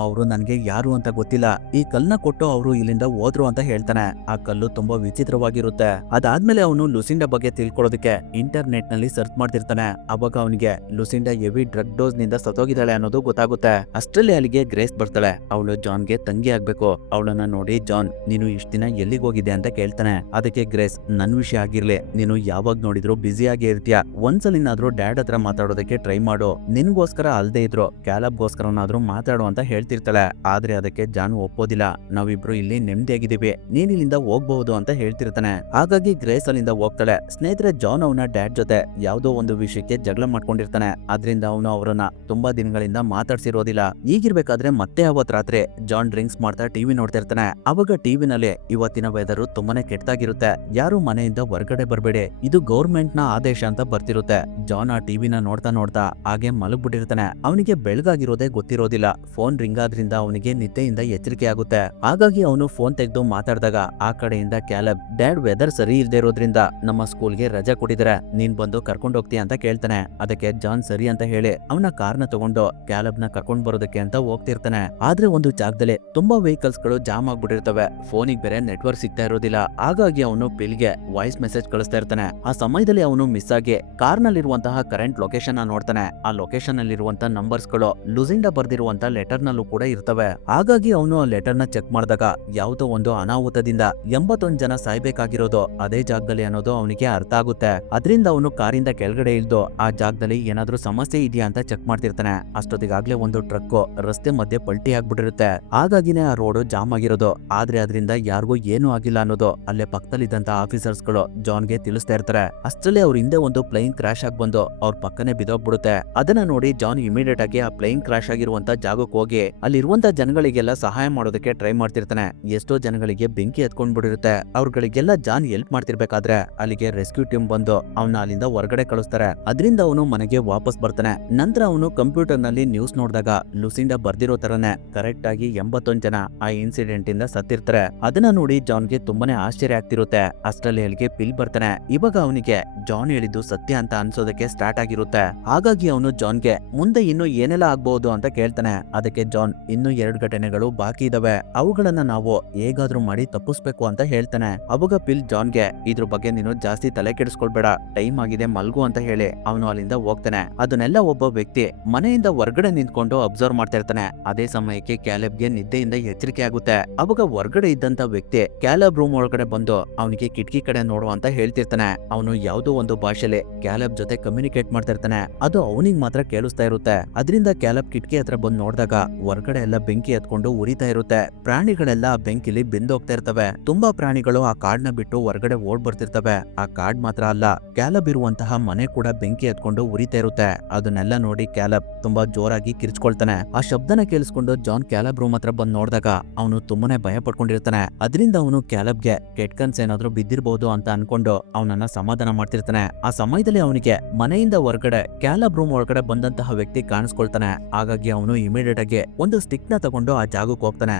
ಅವರು ನನ್ಗೆ ಯಾರು ಅಂತ ಗೊತ್ತಿಲ್ಲ, ಈ ಕಲ್ನ ಕೊಟ್ಟು ಅವರು ಇಲ್ಲಿಂದ ಹೋದ್ರು ಅಂತ ಹೇಳ್ತಾನೆ. ಆ ಕಲ್ಲು ತುಂಬಾ ವಿಚಿತ್ರವಾಗಿರುತ್ತೆ. ಅದಾದ್ಮೇಲೆ ಅವನು ಲುಸಿಂಡಾ ಬಗ್ಗೆ ತಿಳ್ಕೊಳ್ಳೋದಕ್ಕೆ ಇಂಟರ್ನೆಟ್ ನಲ್ಲಿ ಸರ್ಚ್ ಮಾಡ್ತಿರ್ತಾನೆ. ಅವಾಗ ಅವನಿಗೆ ಲುಸಿಂಡಾ ಹೆವಿ ಡ್ರಗ್ ಡೋಸ್ ನಿಂದ ಸತ್ತೋಗಿದ್ದಾಳೆ ಅನ್ನೋದು ಗೊತ್ತಾಗುತ್ತೆ. ಅಷ್ಟರಲ್ಲಿ ಅಲ್ಲಿಗೆ ಗ್ರೇಸ್ ಬರ್ತಾಳೆ. ಅವಳು ಜಾನ್ಗೆ ತಂಗಿ ಆಗ್ಬೇಕು. ಅವಳನ್ನ ನೋಡಿ ಜಾನ್, ನೀನು ಇಷ್ಟ ದಿನ ಎಲ್ಲಿಗೆ ಹೋಗಿದ್ದೆ ಅಂತ ಕೇಳ್ತಾನೆ. ಅದಕ್ಕೆ ಗ್ರೇಸ್, ನನ್ ವಿಷಯ ಆಗಿರ್ಲಿ, ನೀನು ಯಾವಾಗ ನೋಡಿದ್ರು ಬ್ಯುಸಿ ಆಗಿ ಇರ್ತೀಯ. ಒಂದ್ಸಲಿನಾದ್ರೂ ಡ್ಯಾಡ್ ಹತ್ರ ಮಾತಾಡೋದಕ್ಕೆ ಟ್ರೈ ಮಾಡು. ನಿನ್ಗೋಸ್ಕರ ಅಲ್ದೇ ಇದ್ರು ಕ್ಯಾಲಬ್ಗೋಸ್ಕರನಾದ್ರೂ ಮಾತಾಡು ಅಂತ ಹೇಳ್ತಿರ್ತಾಳೆ. ಆದ್ರೆ ಅದಕ್ಕೆ ಜಾನ್ ಒಪ್ಪೋದಿಲ್ಲ. ನಾವಿಬ್ರು ಇಲ್ಲಿ ನೆಮ್ಮದಿಯಾಗಿದ್ದೀವಿ, ನೀನ್ ಇಲ್ಲಿಂದ ಹೋಗ್ಬಹುದು ಅಂತ ಹೇಳ್ತಿರ್ತಾನೆ. ಹಾಗಾಗಿ ಗ್ರೇಸ್ ಅಲ್ಲಿಂದ ಹೋಗ್ತಾಳೆ. ಸ್ನೇಹಿತರೆ, ಜಾನ್ ಅವನ ಡ್ಯಾಡ್ ಜೊತೆ ಯಾವ್ದೋ ಒಂದು ವಿಷಯಕ್ಕೆ ಜಗಳ ಮಾಡ್ಕೊಂಡಿರ್ತಾನೆ. ಅದ್ರಿಂದ ಅವನು ಅವರನ್ನ ತುಂಬಾ ದಿನಗಳಿಂದ ಮಾತಾಡ್ಸಿರೋದಿಲ್ಲ. ಈಗಿರ್ಬೇಕಾದ್ರೆ ಮತ್ತೆ ಅವತ್ ರಾತ್ರಿ ಜಾನ್ ಡ್ರಿಂಕ್ಸ್ ಮಾಡ್ತಾ ಟಿವಿ ನೋಡ್ತಾ ಇರ್ತಾನೆ. ಅವಾಗ ಟಿವಿನಲ್ಲಿ ಇವತ್ತಿನ ವೆದರ್ ತುಂಬಾನೇ ಕೆಟ್ಟದಾಗಿರುತ್ತೆ, ಯಾರು ಮನೆಯಿಂದ ಹೊರಗಡೆ ಬರ್ಬೇಡಿ, ಇದು ಗೌರ್ಮೆಂಟ್ ನ ಆದೇಶ ಅಂತ ಬರ್ತಿರುತ್ತೆ. ಜಾನ್ ಆ ಟಿವಿನ ನೋಡ್ತಾ ನೋಡ್ತಾ ಹಾಗೆ ಮಲಗ್ಬಿಟ್ಟಿರ್ತಾನೆ. ಅವನಿಗೆ ಬೆಳಗಾಗಿರೋದೇ ಗೊತ್ತಿರೋದಿಲ್ಲ. ಫೋನ್ ರಿಂಗ್ ಆದ್ರಿಂದ ಅವನಿಗೆ ನಿದ್ದೆಯಿಂದ ಎಚ್ಚರಿಕೆ ಆಗುತ್ತೆ. ಹಾಗಾಗಿ ಅವನು ಫೋನ್ ತೆಗೆದು ಮಾತಾಡಿದಾಗ ಆ ಕಡೆಯಿಂದ ಕ್ಯಾಲಬ್, ಡ್ಯಾಡ್ ವೆದರ್ ಸರಿ ಇಲ್ದೇ ಇರೋದ್ರಿಂದ ನಮ್ಮ ಸ್ಕೂಲ್ಗೆ ರಜಾ ಕೊಟ್ಟಿದ್ರೆ ನೀನ್ ಬಂದು ಕರ್ಕೊಂಡು ಹೋಗ್ತೀಯ ಅಂತ ಕೇಳ್ತಾನೆ. ಅದಕ್ಕೆ ಜಾನ್ ಸರಿ ಅಂತ ಹೇಳಿ ಅವನ ಕಾರ್ನ ತಗೊಂಡು ಕ್ಯಾಲಬ್ ನ ಕರ್ಕೊಂಡ್ ಬರೋದಕ್ಕೆ ಅಂತ ಹೋಗ್ತಿರ್ತಾನೆ. ಆದ್ರೆ ಒಂದು ಜಾಗದಲ್ಲಿ ತುಂಬಾ ವೆಹಿಕಲ್ಸ್ ಗಳು ಜಾಮ್ ಆಗ್ಬಿಟ್ಟಿರ್ತವೆ. ಫೋನಿಗೆ ಬೇರೆ ನೆಟ್ವರ್ಕ್ ಸಿಗ್ತಾ ಇರೋದಿಲ್ಲ. ಹಾಗಾಗಿ ಅವನು ಪಿಲ್ಗೆ ವಾಯ್ಸ್ ಮೆಸೇಜ್ ಕಳಿಸ್ತಾ ಇರ್ತಾನೆ. ಆ ಸಮಯದಲ್ಲಿ ಅವನು ಮಿಸ್ ಆಗಿ ಕಾರ್ನಲ್ಲಿರುವಂತಹ ಕರೆಂಟ್ ಲೊಕೇಶನ್ ನೋಡ್ತಾನೆ. ಆ ಲೊಕೇಶನ್ ಅಲ್ಲಿರುವಂತಹ ನಂಬರ್ಸ್ ಗಳು ಲುಸಿಂಡಾ ಬರ್ದಿರುವಂತಹ ಲೆಟರ್ ನಲ್ಲೂ ಕೂಡ ಇರ್ತವೆ. ಹಾಗಾಗಿ ಅವನು ಆ ಲೆಟರ್ ನ ಚೆಕ್ ಮಾಡಿದಾಗ ಯಾವುದೋ ಒಂದು ಅನಾಹುತದಿಂದ 81 ಜನ ಸಾಯ್ಬೇಕಾಗಿರೋದು ಅದೇ ಜಾಗದಲ್ಲಿ ಅನ್ನೋದು ಅವನಿಗೆ ಅರ್ಥ ಆಗುತ್ತೆ. ಅದರಿಂದ ಅವನು ಕಾರಿಂದ ಕೆಳಗಡೆ ಇಳಿದು ಆ ಜಾಗದಲ್ಲಿ ಏನಾದ್ರೂ ಸಮಸ್ಯೆ ಇದೆಯಾ ಅಂತ ಚೆಕ್ ಮಾಡ್ತಿರ್ತಾನೆ. ಅಷ್ಟೊತ್ತಿಗಾಗ್ಲೇ ಒಂದು ಟ್ರಕ್ ರಸ್ತೆ ಮಧ್ಯೆ ಪಲ್ಟಿ ಆಗ್ಬಿಟ್ಟಿರುತ್ತೆ. ಹಾಗಾಗಿನೇ ಆ ರೋಡ್ ಜಾಮ್ ಆಗಿರೋದು. ಆದ್ರೆ ಅದರಿಂದ ಯಾರಿಗೂ ಏನೂ ಆಗಿಲ್ಲ ಅನ್ನೋದು ಅಲ್ಲೇ ಪಕ್ಕದಲ್ಲಿದ್ದಂತ ಆಫೀಸರ್ಸ್ ಗಳು ಜಾನ್ಗೆ ತಿಳಿಸ್ತಾ ಇರ್ತಾರೆ. ಅಷ್ಟರಲ್ಲಿ ಅವ್ರ ಹಿಂದೆ ಒಂದು ಪ್ಲೇನ್ ಕ್ರಾಶ್ ಆಗಿ ಬಂದು ಅವ್ರ ಪಕ್ಕನೆ ಬಿದ್ದೋಗ್ಬಿಡುತ್ತೆ. ಅದನ್ನ ನೋಡಿ ಜಾನ್ ಇಮಿಡಿಯೇಟ್ ಆಗಿ ಆ ಪ್ಲೇನ್ ಕ್ರಾಶ್ ಆಗಿರುವಂತ ಜಾಗಕ್ಕೆ ಹೋಗಿ ಅಲ್ಲಿರುವಂತ ಜನಗಳಿಗೆಲ್ಲ ಸಹಾಯ ಮಾಡೋದಕ್ಕೆ ಟ್ರೈ ಮಾಡ್ತಿರ್ತಾನೆ. ಎಷ್ಟೋ ಜನಗಳಿಗೆ ಬೆಂಕಿ ಎತ್ಕೊಂಡ್ಬಿಟ್ಟಿರುತ್ತೆ. ಅವ್ರಗಳಿಗೆಲ್ಲ ಜಾನ್ ಹೆಲ್ಪ್ ಮಾಡ್ತಿರ್ಬೇಕಾದ್ರೆ ಅಲ್ಲಿಗೆ ರೆಸ್ಕ್ಯೂ ಟೀಮ್ ಬಂದು ಅವನ ಅಲ್ಲಿಂದ ಹೊರಗಡೆ ಕಳಿಸ್ತಾರೆ. ಅದರಿಂದ ಅವನು ಮನೆಗೆ ವಾಪಸ್ ಬರ್ತಾನೆ. ನಂತರ ಅವನು ಕಂಪ್ಯೂಟರ್ ನಲ್ಲಿ ನ್ಯೂಸ್ ನೋಡಿದಾಗ ಲುಸಿಂಡಾ ಬರ್ದಿರೋ ತರನೇ ಕರೆಕ್ಟ್ ಆಗಿ 81 ಜನ ಆ ಇನ್ಸಿಡೆಂಟ್ ಇಂದ ಸತ್ತಿರ್ತಾರೆ. ಅದನ್ನ ನೋಡಿ ಜಾನ್ಗೆ ತುಂಬಾನೇ ಆಶ್ಚರ್ಯ ಆಗ್ತಿರುತ್ತೆ. ಅಷ್ಟರಲ್ಲಿ ಅಲ್ಲಿಗೆ ಪಿಲ್ ಬರ್ತಾನೆ. ಇವಾಗ ಅವನಿಗೆ ಜಾನ್ ಹೇಳಿದ್ದು ಸತ್ಯ ಅಂತ ಅನ್ಸೋದಕ್ಕೆ ಸ್ಟಾರ್ಟ್ ಆಗಿರುತ್ತೆ. ಹಾಗಾಗಿ ಅವನು ಜಾನ್ಗೆ ಮುಂದೆ ಇನ್ನು ಏನೆಲ್ಲ ಆಗ್ಬಹುದು ಅಂತ ಕೇಳ್ತಾನೆ. ಅದಕ್ಕೆ ಜಾನ್, ಇನ್ನು 2 ಘಟನೆಗಳು ಬಾಕಿ ಇದಾವೆ, ಅವುಗಳನ್ನ ನಾವು ಹೇಗಾದ್ರೂ ಮಾಡಿ ತಪ್ಪಿಸ್ಬೇಕು ಅಂತ ಹೇಳ್ತಾನೆ. ಅವಾಗ ಪಿಲ್ ಜಾನ್ಗೆ, ಇದ್ರ ಬಗ್ಗೆ ನೀನು ಜಾಸ್ತಿ ತಲೆ ಕೆಡಿಸ್ಕೊಳ್ಬೇಡ, ಟೈಮ್ ಆಗಿದೆ ಮಲ್ಗು ಅಂತ ಹೇಳಿ ಅವನು ಅಲ್ಲಿಂದ ಹೋಗ್ತಾನೆ. ಅದನ್ನೆಲ್ಲ ಒಬ್ಬ ವ್ಯಕ್ತಿ ಮನೆಯಿಂದ ಹೊರಗಡೆ ನಿಂತ್ಕೊಂಡು ಅಬ್ಸರ್ವ್ ಮಾಡ್ತಾ ಇರ್ತಾನೆ. ಅದೇ ಸಮಯಕ್ಕೆ ಕ್ಯಾಲೆಬ್ಗೆ ನಿದ್ದೆಯಿಂದ ಎಚ್ಚರಿಕೆ ಆಗುತ್ತೆ. ಅವಾಗ ಹೊರಗಡೆ ಇದ್ದಂತ ವ್ಯಕ್ತಿ ಕ್ಯಾಲೆಬ್ ರೂಮ್ ಒಳಗಡೆ ಬಂದು ಅವನಿಗೆ ಕಿಟಕಿ ಕಡೆ ನೋಡು ಅಂತ ಹೇಳ್ತಿರ್ತಾನೆ. ಅವನು ಯಾವುದೋ ಒಂದು ಭಾಷೆಲಿ ಕ್ಯಾಲೆಬ್ ಕ್ಯಾಲಬ್ ಜೊತೆ ಕಮ್ಯುನಿಕೇಟ್ ಮಾಡ್ತಾ ಇರ್ತಾನೆ. ಅದು ಅವನಿಗೆ ಮಾತ್ರ ಕೇಳಿಸ್ತಾ ಇರುತ್ತೆ. ಅದರಿಂದ ಕ್ಯಾಲಬ್ ಕಿಟಕಿ ಹತ್ರ ಬಂದು ನೋಡಿದಾಗ ಹೊರಗಡೆ ಎಲ್ಲ ಬೆಂಕಿ ಎತ್ಕೊಂಡು ಉರಿತಾ ಇರುತ್ತೆ. ಪ್ರಾಣಿಗಳೆಲ್ಲ ಆ ಬೆಂಕಿಲಿ ಬೆಂದೋಗ್ತಾ ಇರ್ತವೆ. ತುಂಬಾ ಪ್ರಾಣಿಗಳು ಆ ಕಾಡ್ನ ಬಿಟ್ಟು ಹೊರಗಡೆ ಓಡ್ ಬರ್ತಿರ್ತವೆ. ಆ ಕಾಡ್ ಮಾತ್ರ ಅಲ್ಲ, ಕ್ಯಾಲಬ್ ಇರುವಂತಹ ಮನೆ ಕೂಡ ಬೆಂಕಿ ಎತ್ಕೊಂಡು ಉರಿತಾ ಇರುತ್ತೆ. ಅದನ್ನೆಲ್ಲ ನೋಡಿ ಕ್ಯಾಲಬ್ ತುಂಬಾ ಜೋರಾಗಿ ಕಿರ್ಚ್ಕೊಳ್ತಾನೆ. ಆ ಶಬ್ದನ ಕೇಳಿಸ್ಕೊಂಡು ಜಾನ್ ಕ್ಯಾಲಬ್ ರೂಮ್ ಹತ್ರ ಬಂದು ನೋಡಿದಾಗ ಅವನು ತುಂಬಾನೇ ಭಯ ಪಡ್ಕೊಂಡಿರ್ತಾನೆ. ಅದರಿಂದ ಅವನು ಕ್ಯಾಲಬ್ಗೆ ಕೆಟ್ಟ ಕನ್ಸ್ ಏನಾದ್ರೂ ಬಿದ್ದಿರಬಹುದು ಅಂತ ಅನ್ಕೊಂಡು ಅವನನ್ನ ಸಮಾಧಾನ ಮಾಡ್ತಿರ್ತಾನೆ. ಆ ಸಮಯದಲ್ಲಿ ಅವನಿಗೆ ಮನೆಯಿಂದ ಹೊರಗಡೆ ಕ್ಯಾಲಬ್ ರೂಮ್ ಒಳಗಡೆ ಬಂದಂತಹ ವ್ಯಕ್ತಿ ಕಾಣಿಸ್ಕೊಳ್ತಾನೆ. ಹಾಗಾಗಿ ಅವನು ಇಮಿಡಿಯೇಟ್ ಆಗಿ ಒಂದು ಸ್ಟಿಕ್ ನ ತಗೊಂಡು ಆ ಜಾಗಕ್ಕೆ ಹೋಗ್ತಾನೆ.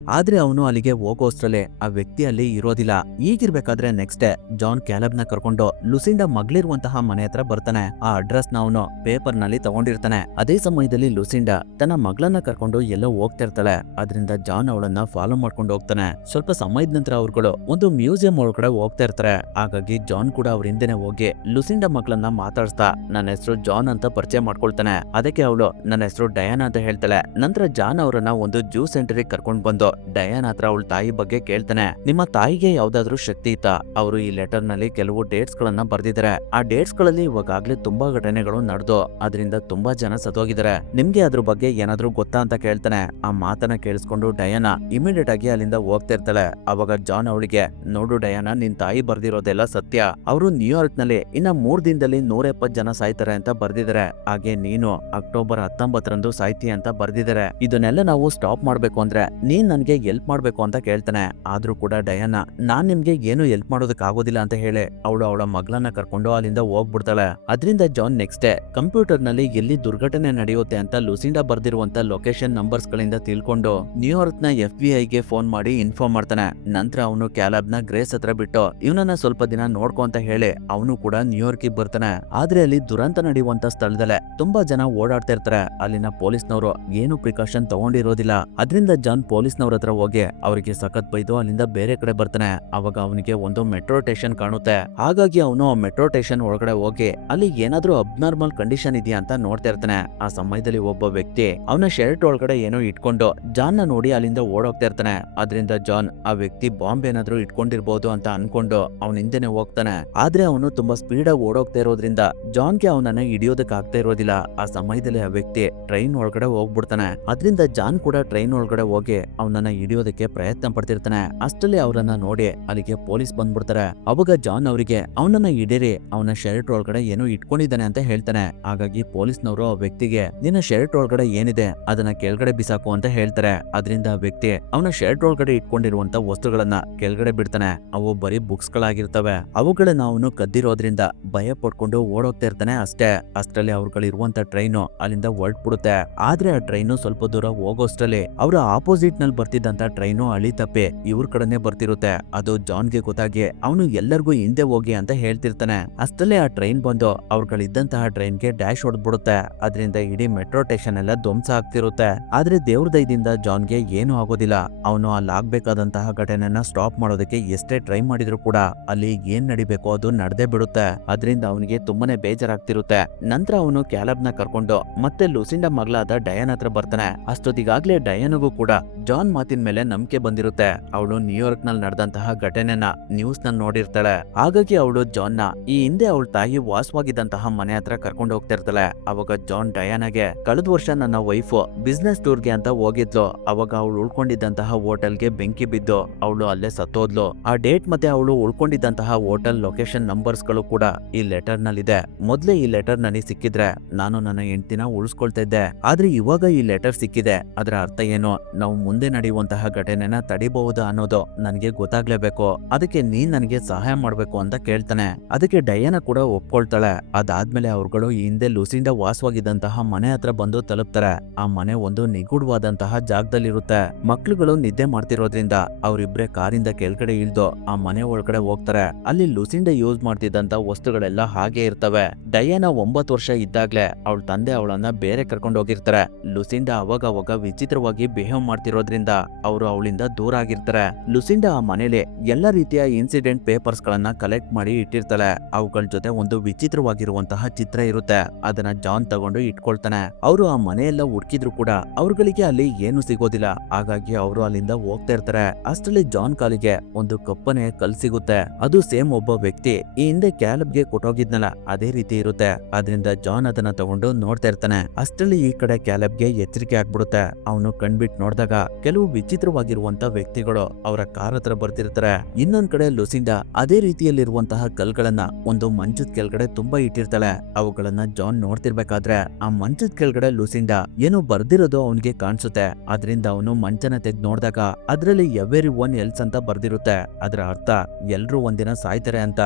ಆದ್ರೆ ಅವನು ಅಲ್ಲಿಗೆ ಹೋಗೋಷ್ಟ್ರಲ್ಲೇ ಆ ವ್ಯಕ್ತಿ ಅಲ್ಲಿ ಇರೋದಿಲ್ಲ. ಈಗಿರ್ಬೇಕಾದ್ರೆ ನೆಕ್ಸ್ಟ್ ಡೇ ಜಾನ್ ಕ್ಯಾಲಬ್ ನ ಕರ್ಕೊಂಡು ಲುಸಿಂಡಾ ಮಗಳಿರುವಂತಹ ಮನೆ ಹತ್ರ ಬರ್ತಾನೆ. ಆ ಅಡ್ರೆಸ್ ನ ಅವನು ಪೇಪರ್ ನಲ್ಲಿ ತಗೊಂಡಿರ್ತಾನೆ. ಅದೇ ಸಮಯದಲ್ಲಿ ಲುಸಿಂಡಾ ತನ್ನ ಮಗಳನ್ನ ಕರ್ಕೊಂಡು ಎಲ್ಲೋ ಹೋಗ್ತಾ ಇರ್ತಾಳೆ. ಅದರಿಂದ ಜಾನ್ ಅವಳನ್ನ ಫಾಲೋ ಮಾಡ್ಕೊಂಡು ಹೋಗ್ತಾನೆ. ಸ್ವಲ್ಪ ಸಮಯದ ನಂತರ ಅವ್ರುಗಳು ಒಂದು ಮ್ಯೂಸಿಯಂ ಒಳಗಡೆ ಹೋಗ್ತಾ ಇರ್ತಾರೆ. ಹಾಗಾಗಿ ಜಾನ್ ಕೂಡ ಅವ್ರ ಹಿಂದೆನೆ ಹೋಗಿ ಲುಸಿಂಡಾ ಮಗಳನ್ನ ಮಾತಾಡ್ಸ್ತಾ ನನ್ನ ಹೆಸರು ಜಾನ್ ಅಂತ ಪರಿಚಯ ಮಾಡ್ಕೊಳ್ತಾನೆ. ಅದಕ್ಕೆ ಅವಳು ನನ್ನ ಹೆಸರು ಡಯಾನಾ ಅಂತ ಹೇಳ್ತಾಳೆ. ನಂತರ ಜಾನ್ ಅವರನ್ನ ಒಂದು ಜ್ಯೂಸ್ ಸೆಂಟರ್ ಕರ್ಕೊಂಡು ಬಂದು ಡಯಾನ್ ಹತ್ರ ಅವಳ ತಾಯಿ ಬಗ್ಗೆ ಕೇಳ್ತಾನೆ. ನಿಮ್ಮ ತಾಯಿಗೆ ಯಾವ್ದಾದ್ರು ಶಕ್ತಿ ಇತ್ತಾ? ಅವರು ಈ ಲೆಟರ್ ನಲ್ಲಿ ಕೆಲವು ಡೇಟ್ಸ್ ಗಳನ್ನ ಬರ್ದಿದ್ದಾರೆ. ಆ ಡೇಟ್ಸ್ ಗಳಲ್ಲಿ ಇವಾಗಲೇ ತುಂಬಾ ಘಟನೆಗಳು ನಡೆದು ಅದರಿಂದ ತುಂಬಾ ಜನ ಸತ್ತೋಗಿದ್ದಾರೆ. ನಿಮ್ಗೆ ಅದ್ರ ಬಗ್ಗೆ ಏನಾದ್ರೂ ಗೊತ್ತಾ ಅಂತ ಕೇಳ್ತಾನೆ. ಆ ಮಾತನ್ನ ಕೇಳಿಸ್ಕೊಂಡು ಡಯಾನಾ ಇಮಿಡಿಯೇಟ್ ಆಗಿ ಅಲ್ಲಿಂದ ಹೋಗ್ತಾ ಇರ್ತಾಳೆ. ಅವಾಗ ಜಾನ್ ಅವಳಿಗೆ, ನೋಡು ಡಯಾನಾ, ನಿನ್ ತಾಯಿ ಬರ್ದಿರೋದೆಲ್ಲ ಸತ್ಯ. ಅವರು ನ್ಯೂಯಾರ್ಕ್ ನಲ್ಲಿ ಇನ್ನ 3 ದಿನದಲ್ಲಿ 170 ಜನ ಸಾಯ್ತಾರೆ ಅಂತ ಬರ್ದಿದ್ದಾರೆ. ಹಾಗೆ ನೀನು ಅಕ್ಟೋಬರ್ 19ರಂದು ಸಾಯ್ತಿ ಅಂತ ಬರ್ದಿದ್ದಾರೆ. ಇದನ್ನೆಲ್ಲ ನಾವು ಸ್ಟಾಪ್ ಮಾಡ್ಬೇಕು ಅಂದ್ರೆ ನೀನ್ ನನ್ಗೆ ಎಲ್ಪ್ ಮಾಡ್ಬೇಕು ಅಂತ ಕೇಳ್ತಾನೆ. ಆದ್ರೂ ಕೂಡ ಡಯಾನಾ, ನಾನ್ ನಿಮ್ಗೆ ಏನು ಎಲ್ಪ್ ಮಾಡೋದಕ್ ಆಗೋದಿಲ್ಲ ಅಂತ ಹೇಳಿ ಅವಳು ಅವಳ ಮಗಳನ್ನ ಕರ್ಕೊಂಡು ಅಲ್ಲಿಂದ ಹೋಗ್ಬಿಡ್ತಾಳೆ. ಅದರಿಂದ ಜಾನ್ ನೆಕ್ಸ್ಟ್ ಡೇ ಕಂಪ್ಯೂಟರ್ ನಲ್ಲಿ ಎಲ್ಲಿ ದುರ್ಘಟನೆ ನಡೆಯುತ್ತೆ ಅಂತ ಲುಸಿಂಡಾ ಬರ್ದಿರುವಂತ ಲೊಕೇಶನ್ ನಂಬರ್ಸ್ ಗಳಿಂದ ತಿಳ್ಕೊಂಡು ನ್ಯೂಯಾರ್ಕ್ ನ FBI ಗೆ ಫೋನ್ ಮಾಡಿ ಇನ್ಫಾರ್ಮ್ ಮಾಡ್ತಾನೆ. ನಂತರ ಅವನು ಕ್ಯಾಲಬ್ ನ ಗ್ರೇಸ್ ಹತ್ರ ಬಿಟ್ಟು ಇವನನ್ನ ಸ್ವಲ್ಪ ದಿನ ನೋಡ್ಕೊ ಅಂತ ಹೇಳಿ ಅವನು ಕೂಡ ನ್ಯೂಯಾರ್ಕ್ ಬರ್ತಾನೆ. ಆದ್ರೆ ಅಲ್ಲಿ ದುರಂತ ನಡೆಯುವಂತ ಸ್ಥಳದಲ್ಲೇ ತುಂಬಾ ಜನ ಓಡಾಡ್ತಾ ಇರ್ತಾರೆ. ಅಲ್ಲಿನ ಪೊಲೀಸ್ನವರು ಏನು ಪ್ರಿಕಾಷನ್ ತಗೊಂಡಿರೋದಿಲ್ಲ. ಅದರಿಂದ ಜಾನ್ ಪೊಲೀಸ್ನವ್ರ ಹತ್ರ ಹೋಗಿ ಅವರಿಗೆ ಸಖತ್ ಬೈದು ಅಲ್ಲಿಂದ ಬೇರೆ ಕಡೆ ಬರ್ತಾನೆ. ಅವಾಗ ಅವನಿಗೆ ಒಂದು ಮೆಟ್ರೋ ಸ್ಟೇಷನ್ ಕಾಣುತ್ತೆ. ಹಾಗಾಗಿ ಅವನು ಮೆಟ್ರೋ ಸ್ಟೇಷನ್ ಒಳಗಡೆ ಹೋಗಿ ಅಲ್ಲಿ ಏನಾದ್ರೂ ಅಬ್ನಾರ್ಮಲ್ ಕಂಡೀಷನ್ ಇದೆಯಾ ಅಂತ ನೋಡ್ತಾ ಇರ್ತಾನೆ. ಆ ಸಮಯದಲ್ಲಿ ಒಬ್ಬ ವ್ಯಕ್ತಿ ಅವನ ಶರ್ಟ್ ಒಳಗಡೆ ಏನೋ ಇಟ್ಕೊಂಡು ಜಾನ್ ನ ನೋಡಿ ಅಲ್ಲಿಂದ ಓಡೋಗ್ತಾ ಇರ್ತಾನೆ. ಅದರಿಂದ ಜಾನ್ ಆ ವ್ಯಕ್ತಿ ಬಾಂಬ್ ಏನಾದ್ರೂ ಇಟ್ಕೊಂಡಿರ್ಬೋದು ಅಂತ ಅನ್ಕೊಂಡು ಅವನ ಹಿಂದೆನೆ ಹೋಗ್ತಾನೆ. ಆದ್ರೆ ಅವನು ತುಂಬಾ ಸ್ಪೀಡ್ ಆಗಿ ಓಡೋಗ್ತಾ ಇರೋದ್ರಿಂದ ಜಾನ್ಗೆ ಅವನನ್ನ ಹಿಡಿಯೋದಕ್ಕೆ ಆಗ್ತಾ ಇರೋದಿಲ್ಲ. ಆ ಸಮಯದಲ್ಲಿ ಆ ವ್ಯಕ್ತಿ ಟ್ರೈನ್ ಒಳಗಡೆ ಹೋಗ್ಬಿಡ್ತಾನೆ. ಅದರಿಂದ ಜಾನ್ ಕೂಡ ಟ್ರೈನ್ ಒಳಗಡೆ ಹೋಗಿ ಅವನನ್ನ ಹಿಡಿಯೋದಕ್ಕೆ ಪ್ರಯತ್ನ ಪಡ್ತಿರ್ತಾನೆ. ಅಷ್ಟರಲ್ಲಿ ಅವರನ್ನ ನೋಡಿ ಅಲ್ಲಿಗೆ ಪೊಲೀಸ್ ಬಂದ್ಬಿಡ್ತಾರೆ. ಅವಾಗ ಜಾನ್ ಅವರಿಗೆ ಅವನನ್ನ ಹಿಡೀರಿ, ಅವನ ಶರ್ಟ್ ಒಳಗಡೆ ಏನೋ ಇಟ್ಕೊಂಡಿದ್ದಾನೆ ಅಂತ ಹೇಳ್ತಾನೆ. ಹಾಗಾಗಿ ಪೊಲೀಸ್ನವರು ಆ ವ್ಯಕ್ತಿಗೆ ನಿನ್ನ ಶರ್ಟ್ ಒಳಗಡೆ ಏನಿದೆ ಅದನ್ನ ಕೆಳಗಡೆ ಬಿಸಾಕು ಅಂತ ಹೇಳ್ತಾರೆ. ಅದರಿಂದ ಆ ವ್ಯಕ್ತಿ ಅವನ ಶರ್ಟ್ ಒಳಗಡೆ ಇಟ್ಕೊಂಡಿರುವಂತ ವಸ್ತುಗಳನ್ನ ಕೆಳಗಡೆ ಬಿಡ್ತಾನೆ. ಅವು ಬರೀ ಬುಕ್ಸ್ ಗಳಾಗಿರ್ತವೆ. ಅವುಗಳನ್ನ ಅವನು ಕದ್ದಿರೋದ್ರಿಂದ ಭಯ ಪಡ್ಕೊಂಡು ಓಡೋಗ್ತಾ ಇರ್ತಾನೆ. ಅಷ್ಟರಲ್ಲಿ ಅವ್ರುಗಳಿರುವಂತ ಟ್ರೈನು ಅಲ್ಲಿಂದ ಹೊರಟ್ಬಿಡುತ್ತೆ. ಆದ್ರೆ ಆ ಟ್ರೈನು ಸ್ವಲ್ಪ ದೂರ ಹೋಗೋಷ್ಟರಲ್ಲಿ ಅವರ ಆಪೋಸಿಟ್ ನಲ್ಲಿ ಬರ್ತಿದ್ದಂತ ಟ್ರೈನು ಅಳಿ ತಪ್ಪಿ ಇವ್ರ ಕಡೆನೆ ಬರ್ತಿರುತ್ತೆ. ಅದು ಜಾನ್ಗೆ ಗೊತ್ತಾಗಿ ಅವನು ಎಲ್ಲರಿಗೂ ಹಿಂದೆ ಹೋಗಿ ಅಂತ ಹೇಳ್ತಿರ್ತಾನೆ. ಅಷ್ಟಲ್ಲೇ ಆ ಟ್ರೈನ್ ಬಂದು ಅವ್ರುಗಳಿದ್ದಂತಹ ಟ್ರೈನ್ಗೆ ಡ್ಯಾಶ್ ಹೊಡೆದ್ಬಿಡುತ್ತೆ. ಅದರಿಂದ ಇಡೀ ಮೆಟ್ರೋ ಸ್ಟೇಷನ್ ಎಲ್ಲ ಧ್ವಂಸ ಆಗ್ತಿರುತ್ತೆ. ಆದ್ರೆ ದೇವ್ರ ದಯದಿಂದ ಜಾನ್ಗೆ ಏನು ಆಗೋದಿಲ್ಲ. ಅವನು ಅಲ್ಲಿ ಆಗ್ಬೇಕಾದಂತಹ ಘಟನೆನ ಸ್ಟಾಪ್ ಮಾಡೋದಕ್ಕೆ ಎಷ್ಟೇ ಟ್ರೈ ಮಾಡಿದ್ರು ಕೂಡ ಅಲ್ಲಿ ಏನ್ ನಡಿಬೇಕೋ ಅದು ನಡೆದೇ ಬಿಡುತ್ತೆ. ಅದರಿಂದ ಅವನಿಗೆ ತುಂಬಾನೇ ಬೇಜಾರಾಗ್ತಿರುತ್ತೆ. ನಂತರ ಅವನು ಕ್ಯಾಲಬ್ ನ ಕರ್ಕೊಂಡು ಮತ್ತೆ ಲುಸಿಂಡಾ ಮಗಳಾದ ಡಯಾನ್ ಹತ್ರ ಬರ್ತಾನೆ. ಅಷ್ಟೊತ್ತಿಗಾಗ್ಲೇ ಡಯಾನ್ಗೂ ಕೂಡ ಜಾನ್ ಮಾತಿನ ಮೇಲೆ ನಂಬಿಕೆ ಬಂದಿರುತ್ತೆ. ಅವಳು ನ್ಯೂಯಾರ್ಕ್ ನಲ್ಲಿ ನಡೆದಂತಹ ಘಟನೆನ ನ್ಯೂಸ್ ನಲ್ಲಿ ನೋಡಿರ್ತಾಳೆ. ಹಾಗಾಗಿ ಅವಳು ಜಾನ್ ನ ಈ ಹಿಂದೆ ಅವಳ ತಾಯಿ ವಾಸವಾಗಿದ್ದಂತಹ ಮನೆ ಹತ್ರ ಕರ್ಕೊಂಡು ಹೋಗ್ತಾ ಇರ್ತಾಳೆ. ಅವಾಗ ಜಾನ್ ಡಯಾನಾಗೆ, ಕಳೆದ ವರ್ಷ ನನ್ನ ವೈಫ್ ಬಿಸ್ನೆಸ್ ಟೂರ್ಗೆ ಅಂತ ಹೋಗಿದ್ಲು. ಅವಾಗ ಅವಳು ಉಳ್ಕೊಂಡಿದ್ದಂತಹ ಹೋಟೆಲ್ಗೆ ಬೆಂಕಿ ಬಿದ್ದು ಅವಳು ಅಲ್ಲೇ ಸತ್ತೋದ್ಲು. ಆ ಡೇಟ್ ಮತ್ತೆ ಅವಳು ಉಳ್ಕೊಂಡಿದ್ದಂತಹ ಹೋಟೆಲ್ ಲೊಕೇಶನ್ ನಂಬರ್ಸ್ ಗಳು ಕೂಡ ಈ ಲೆಟರ್ ನಲ್ಲಿದೆ. ಮೊದ್ಲೇ ಈ ಲೆಟರ್ ನನಗೆ ಸಿಕ್ಕಿದ್ರೆ ನಾನು ನನ್ನ ಹೆಂಡತಿನ ಉಳಿಸ್ಕೊಳ್ತಾ ಇದ್ದೆ. ಆದ್ರೆ ಇವಾಗ ಈ ಲೆಟರ್ ಸಿಕ್ಕಿದೆ, ಅದರ ಅರ್ಥ ಏನು? ನಾವು ಮುಂದೆ ನಡೆಯುವಂತಹ ಘಟನೆನ ತಡಿಬಹುದು ಅನ್ನೋದು ನನಗೆ ಗೊತ್ತಾಗ್ಲೇಬೇಕು. ಅದಕ್ಕೆ ನೀನ್ ನನಗೆ ಸಹಾಯ ಮಾಡ್ಬೇಕು ಅಂತ ಕೇಳ್ತಾನೆ. ಅದಕ್ಕೆ ಡಯಾನ ಕೂಡ ಒಪ್ಕೊಳ್ತಾಳೆ. ಅದಾದ್ಮೇಲೆ ಅವ್ರುಗಳು ಈ ಹಿಂದೆ ಲುಸಿಂಡಾ ವಾಸವಾಗಿದ್ದಂತಹ ಮನೆ ಹತ್ರ ಬಂದು ತಲುಪ್ತಾರೆ. ಆ ಮನೆ ಒಂದು ನಿಗೂಢವಾದಂತಹ ಜಾಗದಲ್ಲಿರುತ್ತೆ. ಮಕ್ಳುಗಳು ನಿದ್ದೆ ಮಾಡ್ತಿರೋದ್ರಿಂದ ಅವರಿಬ್ರೆ ಕಾರಿಂದ ಕೆಳಗಡೆ ಇಳ್ದು ಆ ಮನೆ ಒಳಗಡೆ ಹೋಗ್ತಾರೆ. ಅಲ್ಲಿ ಲುಸಿಂಡಾ ಯೂಸ್ ಮಾಡ್ತಿದ್ದಂತ ವಸ್ತುಗಳೆಲ್ಲ ಹಾಗೆ ಇರ್ತವೆ. ಡಯಾನ 9 ವರ್ಷ ಇದ್ದಾಗ್ಲೇ ಅವಳ ತಂದೆ ಅವಳನ್ನ ಬೇರೆ ಕರ್ಕೊಂಡು ಹೋಗಿರ್ತಾರೆ. ಲುಸಿಂಡಾ ಅವಾಗ ವಿಚಿತ್ರವಾಗಿ ಬಿಹೇವ್ ಮಾಡ್ತಿರೋದ್ರಿಂದ ಕಾರಣದಿಂದ ಅವರು ಅವಳಿಂದ ದೂರ ಆಗಿರ್ತಾರೆ. ಲುಸಿಂಡಾ ಆ ಮನೇಲಿ ಎಲ್ಲ ರೀತಿಯ ಇನ್ಸಿಡೆಂಟ್ ಪೇಪರ್ಸ್ ಗಳನ್ನ ಕಲೆಕ್ಟ್ ಮಾಡಿ ಇಟ್ಟಿರ್ತಾಳೆ. ಅವುಗಳ ಜೊತೆ ಒಂದು ವಿಚಿತ್ರವಾಗಿರುವಂತಹ ಚಿತ್ರ ಇರುತ್ತೆ. ಅದನ್ನ ಜಾನ್ ತಗೊಂಡು ಇಟ್ಕೊಳ್ತಾನೆ. ಅವರು ಆ ಮನೆಯೆಲ್ಲ ಹುಡುಕಿದ್ರು ಕೂಡ ಅವ್ರಗಳಿಗೆ ಅಲ್ಲಿ ಏನು ಸಿಗೋದಿಲ್ಲ. ಹಾಗಾಗಿ ಅವರು ಅಲ್ಲಿಂದ ಹೋಗ್ತಾ ಇರ್ತಾರೆ. ಅಷ್ಟರಲ್ಲಿ ಜಾನ್ ಕಾಲಿಗೆ ಒಂದು ಕಪ್ಪನೆ ಕಲ್ ಸಿಗುತ್ತೆ. ಅದು ಸೇಮ್ ಒಬ್ಬ ವ್ಯಕ್ತಿ ಈ ಹಿಂದೆ ಕ್ಯಾಲಬ್ಗೆ ಕೊಟ್ಟೋಗಿದ್ನಲ್ಲ ಅದೇ ರೀತಿ ಇರುತ್ತೆ. ಅದರಿಂದ ಜಾನ್ ಅದನ್ನ ತಗೊಂಡು ನೋಡ್ತಾ ಇರ್ತಾನೆ. ಅಷ್ಟರಲ್ಲಿ ಈ ಕಡೆ ಕ್ಯಾಲಬ್ಗೆ ಎಚ್ಚರಿಕೆ ಆಗ್ಬಿಡುತ್ತೆ. ಅವನು ಕಣ್ಬಿಟ್ಟು ನೋಡಿದಾಗ ಕೆಲವು ವಿಚಿತ್ರವಾಗಿರುವಂತ ವ್ಯಕ್ತಿಗಳು ಅವರ ಕಾರ್ ಹತ್ರ ಬರ್ತಿರ್ತಾರೆ. ಇನ್ನೊಂದ್ ಕಡೆ ಲುಸಿಂಡಾ ಅದೇ ರೀತಿಯಲ್ಲಿರುವಂತಹ ಕಲ್ಗಳನ್ನ ಒಂದು ಮಂಚದ ಕೆಳಗಡೆ ತುಂಬಾ ಇಟ್ಟಿರ್ತಾಳೆ. ಅವುಗಳನ್ನ ಜಾನ್ ನೋಡ್ತಿರ್ಬೇಕಾದ್ರೆ ಆ ಮಂಚದ ಕೆಳಗಡೆ ಲುಸಿಂಡಾ ಏನೋ ಬರ್ದಿರೋದು ಅವನಿಗೆ ಕಾಣಿಸುತ್ತೆ. ಅದರಿಂದ ಅವನು ಮಂಚನ ತೆಗೆದು ನೋಡಿದಾಗ ಅದ್ರಲ್ಲಿ ಎವ್ರಿ ಒನ್ ಎಲ್ಸ್ ಅಂತ ಬರ್ದಿರುತ್ತೆ. ಅದರ ಅರ್ಥ ಎಲ್ರೂ ಒಂದಿನ ಸಾಯ್ತಾರೆ ಅಂತ.